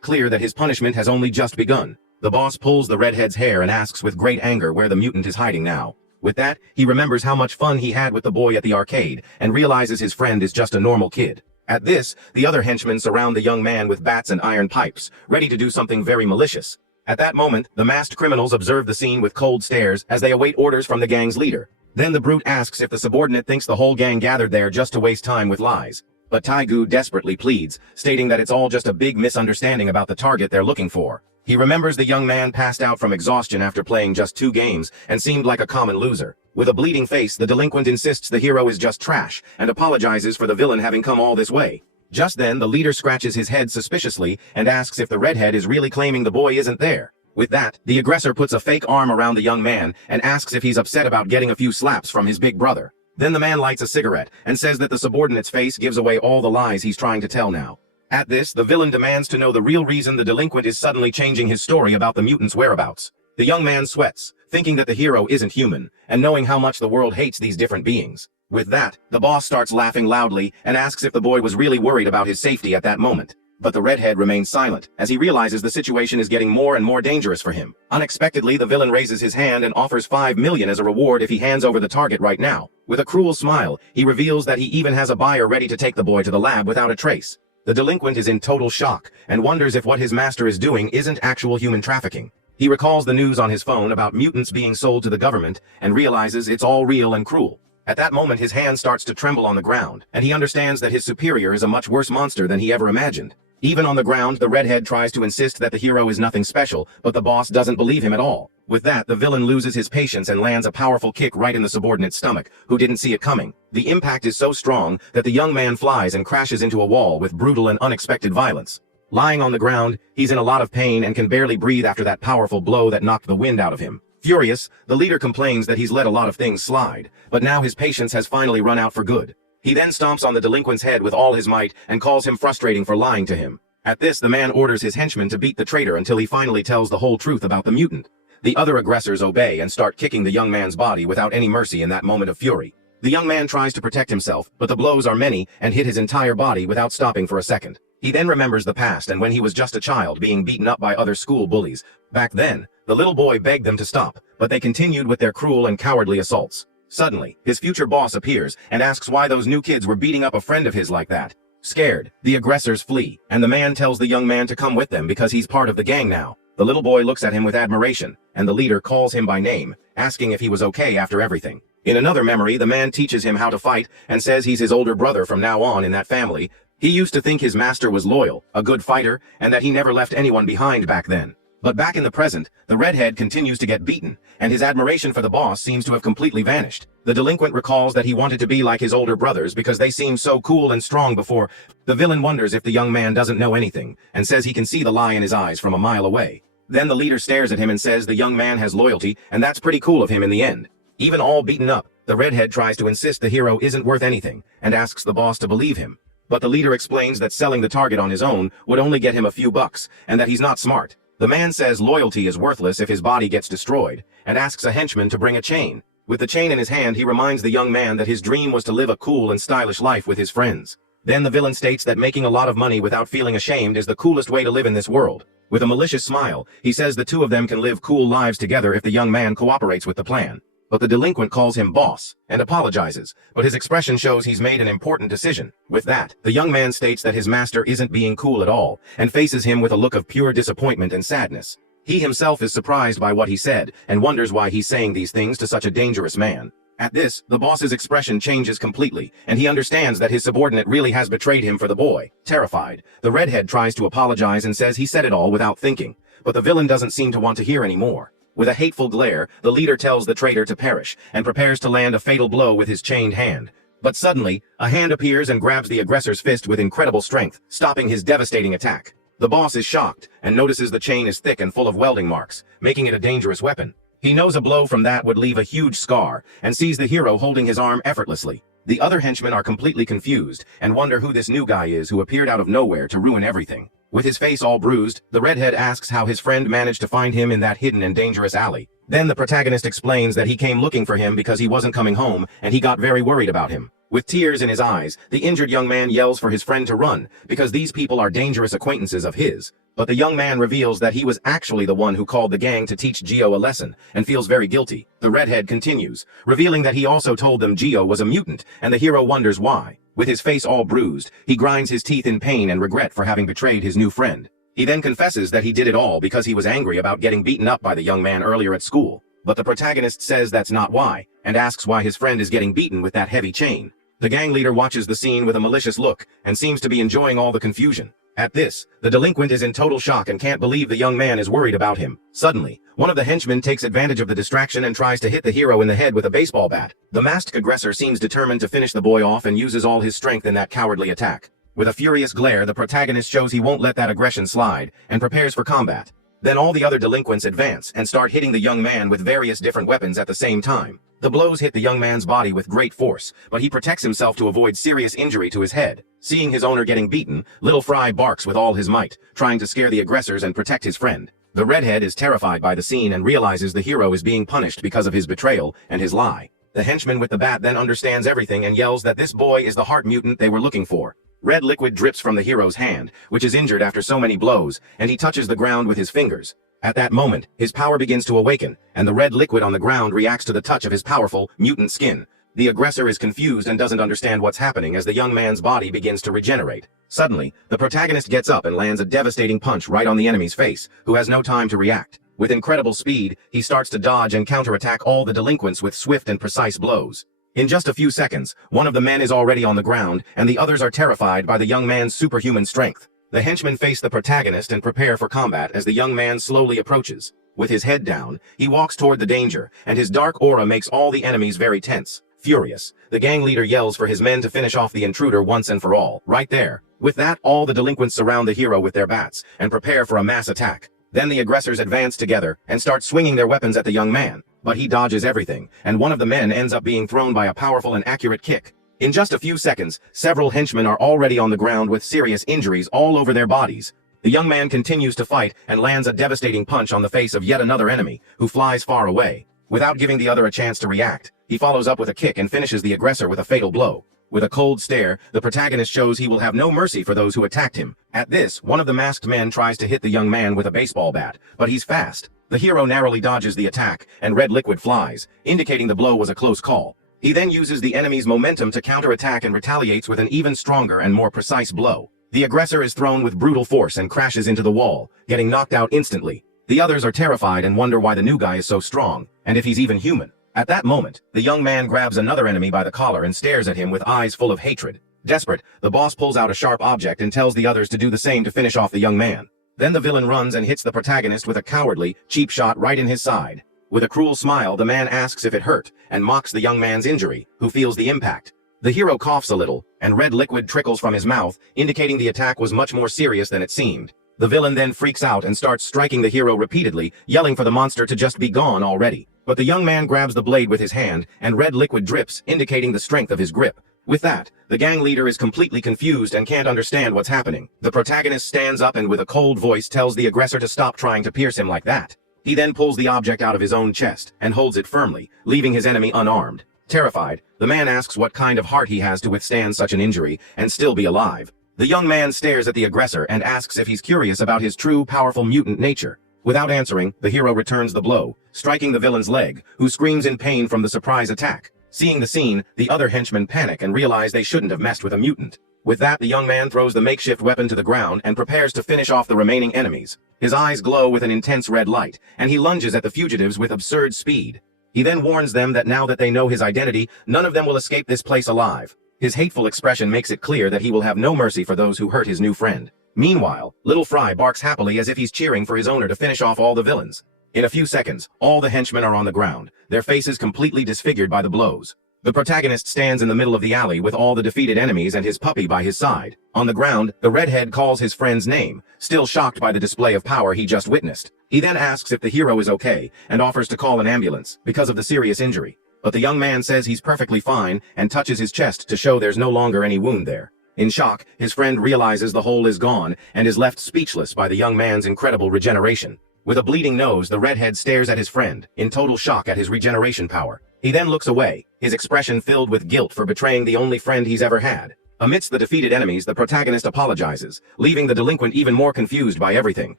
clear that his punishment has only just begun. The boss pulls the redhead's hair and asks with great anger where the mutant is hiding now. With that, he remembers how much fun he had with the boy at the arcade, and realizes his friend is just a normal kid. At this, the other henchmen surround the young man with bats and iron pipes, ready to do something very malicious. At that moment, the masked criminals observe the scene with cold stares as they await orders from the gang's leader. Then the brute asks if the subordinate thinks the whole gang gathered there just to waste time with lies. But Taegu desperately pleads, stating that it's all just a big misunderstanding about the target they're looking for. He remembers the young man passed out from exhaustion after playing just 2 games and seemed like a common loser. With a bleeding face, the delinquent insists the hero is just trash and apologizes for the villain having come all this way. Just then, the leader scratches his head suspiciously and asks if the redhead is really claiming the boy isn't there. With that, the aggressor puts a fake arm around the young man and asks if he's upset about getting a few slaps from his big brother. Then the man lights a cigarette and says that the subordinate's face gives away all the lies he's trying to tell now. At this, the villain demands to know the real reason the delinquent is suddenly changing his story about the mutant's whereabouts. The young man sweats, thinking that the hero isn't human, and knowing how much the world hates these different beings. With that, the boss starts laughing loudly and asks if the boy was really worried about his safety at that moment. But the redhead remains silent, as he realizes the situation is getting more and more dangerous for him. Unexpectedly, the villain raises his hand and offers 5 million as a reward if he hands over the target right now. With a cruel smile, he reveals that he even has a buyer ready to take the boy to the lab without a trace. The delinquent is in total shock and wonders if what his master is doing isn't actual human trafficking. He recalls the news on his phone about mutants being sold to the government and realizes it's all real and cruel. At that moment, his hand starts to tremble on the ground, and he understands that his superior is a much worse monster than he ever imagined. Even on the ground, the redhead tries to insist that the hero is nothing special, but the boss doesn't believe him at all. With that, the villain loses his patience and lands a powerful kick right in the subordinate's stomach, who didn't see it coming. The impact is so strong that the young man flies and crashes into a wall with brutal and unexpected violence. Lying on the ground, he's in a lot of pain and can barely breathe after that powerful blow that knocked the wind out of him. Furious, the leader complains that he's let a lot of things slide, but now his patience has finally run out for good. He then stomps on the delinquent's head with all his might and calls him frustrating for lying to him. At this, the man orders his henchmen to beat the traitor until he finally tells the whole truth about the mutant. The other aggressors obey and start kicking the young man's body without any mercy in that moment of fury. The young man tries to protect himself, but the blows are many and hit his entire body without stopping for a second. He then remembers the past and when he was just a child being beaten up by other school bullies. Back then, the little boy begged them to stop, but they continued with their cruel and cowardly assaults. Suddenly, his future boss appears and asks why those new kids were beating up a friend of his like that. Scared, the aggressors flee, and the man tells the young man to come with them because he's part of the gang now. The little boy looks at him with admiration, and the leader calls him by name, asking if he was okay after everything. In another memory, the man teaches him how to fight and says he's his older brother from now on in that family. He used to think his master was loyal, a good fighter, and that he never left anyone behind back then. But back in the present, the redhead continues to get beaten, and his admiration for the boss seems to have completely vanished. The delinquent recalls that he wanted to be like his older brothers because they seemed so cool and strong before. The villain wonders if the young man doesn't know anything, and says he can see the lie in his eyes from a mile away. Then the leader stares at him and says the young man has loyalty, and that's pretty cool of him in the end. Even all beaten up, the redhead tries to insist the hero isn't worth anything, and asks the boss to believe him. But the leader explains that selling the target on his own would only get him a few bucks, and that he's not smart. The man says loyalty is worthless if his body gets destroyed, and asks a henchman to bring a chain. With the chain in his hand, he reminds the young man that his dream was to live a cool and stylish life with his friends. Then the villain states that making a lot of money without feeling ashamed is the coolest way to live in this world. With a malicious smile, he says the two of them can live cool lives together if the young man cooperates with the plan. But the delinquent calls him boss and apologizes, but his expression shows he's made an important decision. With that, the young man states that his master isn't being cool at all and faces him with a look of pure disappointment and sadness. He himself is surprised by what he said and wonders why he's saying these things to such a dangerous man. At this, the boss's expression changes completely, and he understands that his subordinate really has betrayed him for the boy. Terrified, the redhead tries to apologize and says he said it all without thinking, but the villain doesn't seem to want to hear any more. With a hateful glare, the leader tells the traitor to perish and prepares to land a fatal blow with his chained hand. But suddenly, a hand appears and grabs the aggressor's fist with incredible strength, stopping his devastating attack. The boss is shocked and notices the chain is thick and full of welding marks, making it a dangerous weapon. He knows a blow from that would leave a huge scar and sees the hero holding his arm effortlessly. The other henchmen are completely confused and wonder who this new guy is who appeared out of nowhere to ruin everything. With his face all bruised, the redhead asks how his friend managed to find him in that hidden and dangerous alley. Then the protagonist explains that he came looking for him because he wasn't coming home and he got very worried about him. With tears in his eyes, the injured young man yells for his friend to run, because these people are dangerous acquaintances of his. But the young man reveals that he was actually the one who called the gang to teach Gio a lesson, and feels very guilty. The redhead continues, revealing that he also told them Gio was a mutant, and the hero wonders why. With his face all bruised, he grinds his teeth in pain and regret for having betrayed his new friend. He then confesses that he did it all because he was angry about getting beaten up by the young man earlier at school. But the protagonist says that's not why, and asks why his friend is getting beaten with that heavy chain. The gang leader watches the scene with a malicious look, and seems to be enjoying all the confusion. At this, the delinquent is in total shock and can't believe the young man is worried about him. Suddenly, one of the henchmen takes advantage of the distraction and tries to hit the hero in the head with a baseball bat. The masked aggressor seems determined to finish the boy off and uses all his strength in that cowardly attack. With a furious glare, the protagonist shows he won't let that aggression slide, and prepares for combat. Then all the other delinquents advance and start hitting the young man with various different weapons at the same time. The blows hit the young man's body with great force, but he protects himself to avoid serious injury to his head. Seeing his owner getting beaten, Little Fry barks with all his might, trying to scare the aggressors and protect his friend. The redhead is terrified by the scene and realizes the hero is being punished because of his betrayal and his lie. The henchman with the bat then understands everything and yells that this boy is the heart mutant they were looking for. Red liquid drips from the hero's hand, which is injured after so many blows, and he touches the ground with his fingers. At that moment, his power begins to awaken, and the red liquid on the ground reacts to the touch of his powerful, mutant skin. The aggressor is confused and doesn't understand what's happening as the young man's body begins to regenerate. Suddenly, the protagonist gets up and lands a devastating punch right on the enemy's face, who has no time to react. With incredible speed, he starts to dodge and counterattack all the delinquents with swift and precise blows. In just a few seconds, one of the men is already on the ground, and the others are terrified by the young man's superhuman strength. The henchmen face the protagonist and prepare for combat as the young man slowly approaches. With his head down, he walks toward the danger, and his dark aura makes all the enemies very tense. Furious, the gang leader yells for his men to finish off the intruder once and for all, right there. With that, all the delinquents surround the hero with their bats, and prepare for a mass attack. Then the aggressors advance together, and start swinging their weapons at the young man. But he dodges everything, and one of the men ends up being thrown by a powerful and accurate kick. In just a few seconds, several henchmen are already on the ground with serious injuries all over their bodies. The young man continues to fight and lands a devastating punch on the face of yet another enemy, who flies far away. Without giving the other a chance to react, he follows up with a kick and finishes the aggressor with a fatal blow. With a cold stare, the protagonist shows he will have no mercy for those who attacked him. At this, one of the masked men tries to hit the young man with a baseball bat, but he's fast. The hero narrowly dodges the attack, and red liquid flies, indicating the blow was a close call. He then uses the enemy's momentum to counterattack and retaliates with an even stronger and more precise blow. The aggressor is thrown with brutal force and crashes into the wall, getting knocked out instantly. The others are terrified and wonder why the new guy is so strong, and if he's even human. At that moment, the young man grabs another enemy by the collar and stares at him with eyes full of hatred. Desperate, the boss pulls out a sharp object and tells the others to do the same to finish off the young man. Then the villain runs and hits the protagonist with a cowardly, cheap shot right in his side. With a cruel smile, the man asks if it hurt, and mocks the young man's injury, who feels the impact. The hero coughs a little, and red liquid trickles from his mouth, indicating the attack was much more serious than it seemed. The villain then freaks out and starts striking the hero repeatedly, yelling for the monster to just be gone already. But the young man grabs the blade with his hand, and red liquid drips, indicating the strength of his grip. With that, the gang leader is completely confused and can't understand what's happening. The protagonist stands up and with a cold voice tells the aggressor to stop trying to pierce him like that. He then pulls the object out of his own chest and holds it firmly, leaving his enemy unarmed. Terrified, the man asks what kind of heart he has to withstand such an injury and still be alive. The young man stares at the aggressor and asks if he's curious about his true, powerful mutant nature. Without answering, the hero returns the blow, striking the villain's leg, who screams in pain from the surprise attack. Seeing the scene, the other henchmen panic and realize they shouldn't have messed with a mutant. With that, the young man throws the makeshift weapon to the ground and prepares to finish off the remaining enemies. His eyes glow with an intense red light, and he lunges at the fugitives with absurd speed. He then warns them that now that they know his identity, none of them will escape this place alive. His hateful expression makes it clear that he will have no mercy for those who hurt his new friend. Meanwhile, Little Fry barks happily as if he's cheering for his owner to finish off all the villains. In a few seconds, all the henchmen are on the ground, their faces completely disfigured by the blows. The protagonist stands in the middle of the alley with all the defeated enemies and his puppy by his side. On the ground, the redhead calls his friend's name, still shocked by the display of power he just witnessed. He then asks if the hero is okay and offers to call an ambulance because of the serious injury. But the young man says he's perfectly fine and touches his chest to show there's no longer any wound there. In shock, his friend realizes the hole is gone and is left speechless by the young man's incredible regeneration. With a bleeding nose, the redhead stares at his friend, in total shock at his regeneration power. He then looks away, his expression filled with guilt for betraying the only friend he's ever had. Amidst the defeated enemies, the protagonist apologizes, leaving the delinquent even more confused by everything.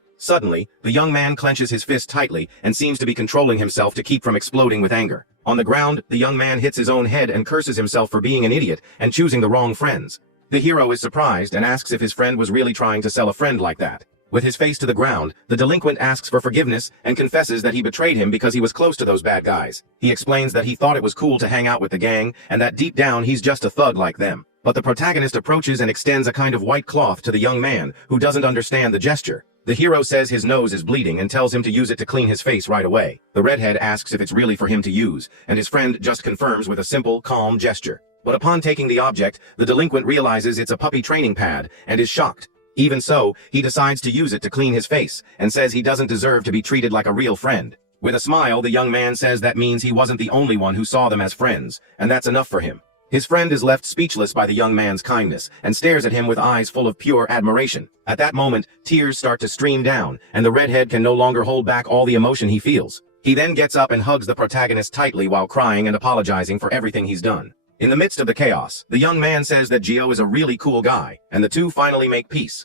Suddenly, the young man clenches his fist tightly and seems to be controlling himself to keep from exploding with anger. On the ground, the young man hits his own head and curses himself for being an idiot and choosing the wrong friends. The hero is surprised and asks if his friend was really trying to sell a friend like that. With his face to the ground, the delinquent asks for forgiveness and confesses that he betrayed him because he was close to those bad guys. He explains that he thought it was cool to hang out with the gang and that deep down he's just a thug like them. But the protagonist approaches and extends a kind of white cloth to the young man, who doesn't understand the gesture. The hero says his nose is bleeding and tells him to use it to clean his face right away. The redhead asks if it's really for him to use, and his friend just confirms with a simple, calm gesture. But upon taking the object, the delinquent realizes it's a puppy training pad and is shocked. Even so, he decides to use it to clean his face and says he doesn't deserve to be treated like a real friend. With a smile, the young man says that means he wasn't the only one who saw them as friends, and that's enough for him. His friend is left speechless by the young man's kindness and stares at him with eyes full of pure admiration. At that moment, tears start to stream down, and the redhead can no longer hold back all the emotion he feels. He then gets up and hugs the protagonist tightly while crying and apologizing for everything he's done. In the midst of the chaos, the young man says that Gio is a really cool guy, and the two finally make peace.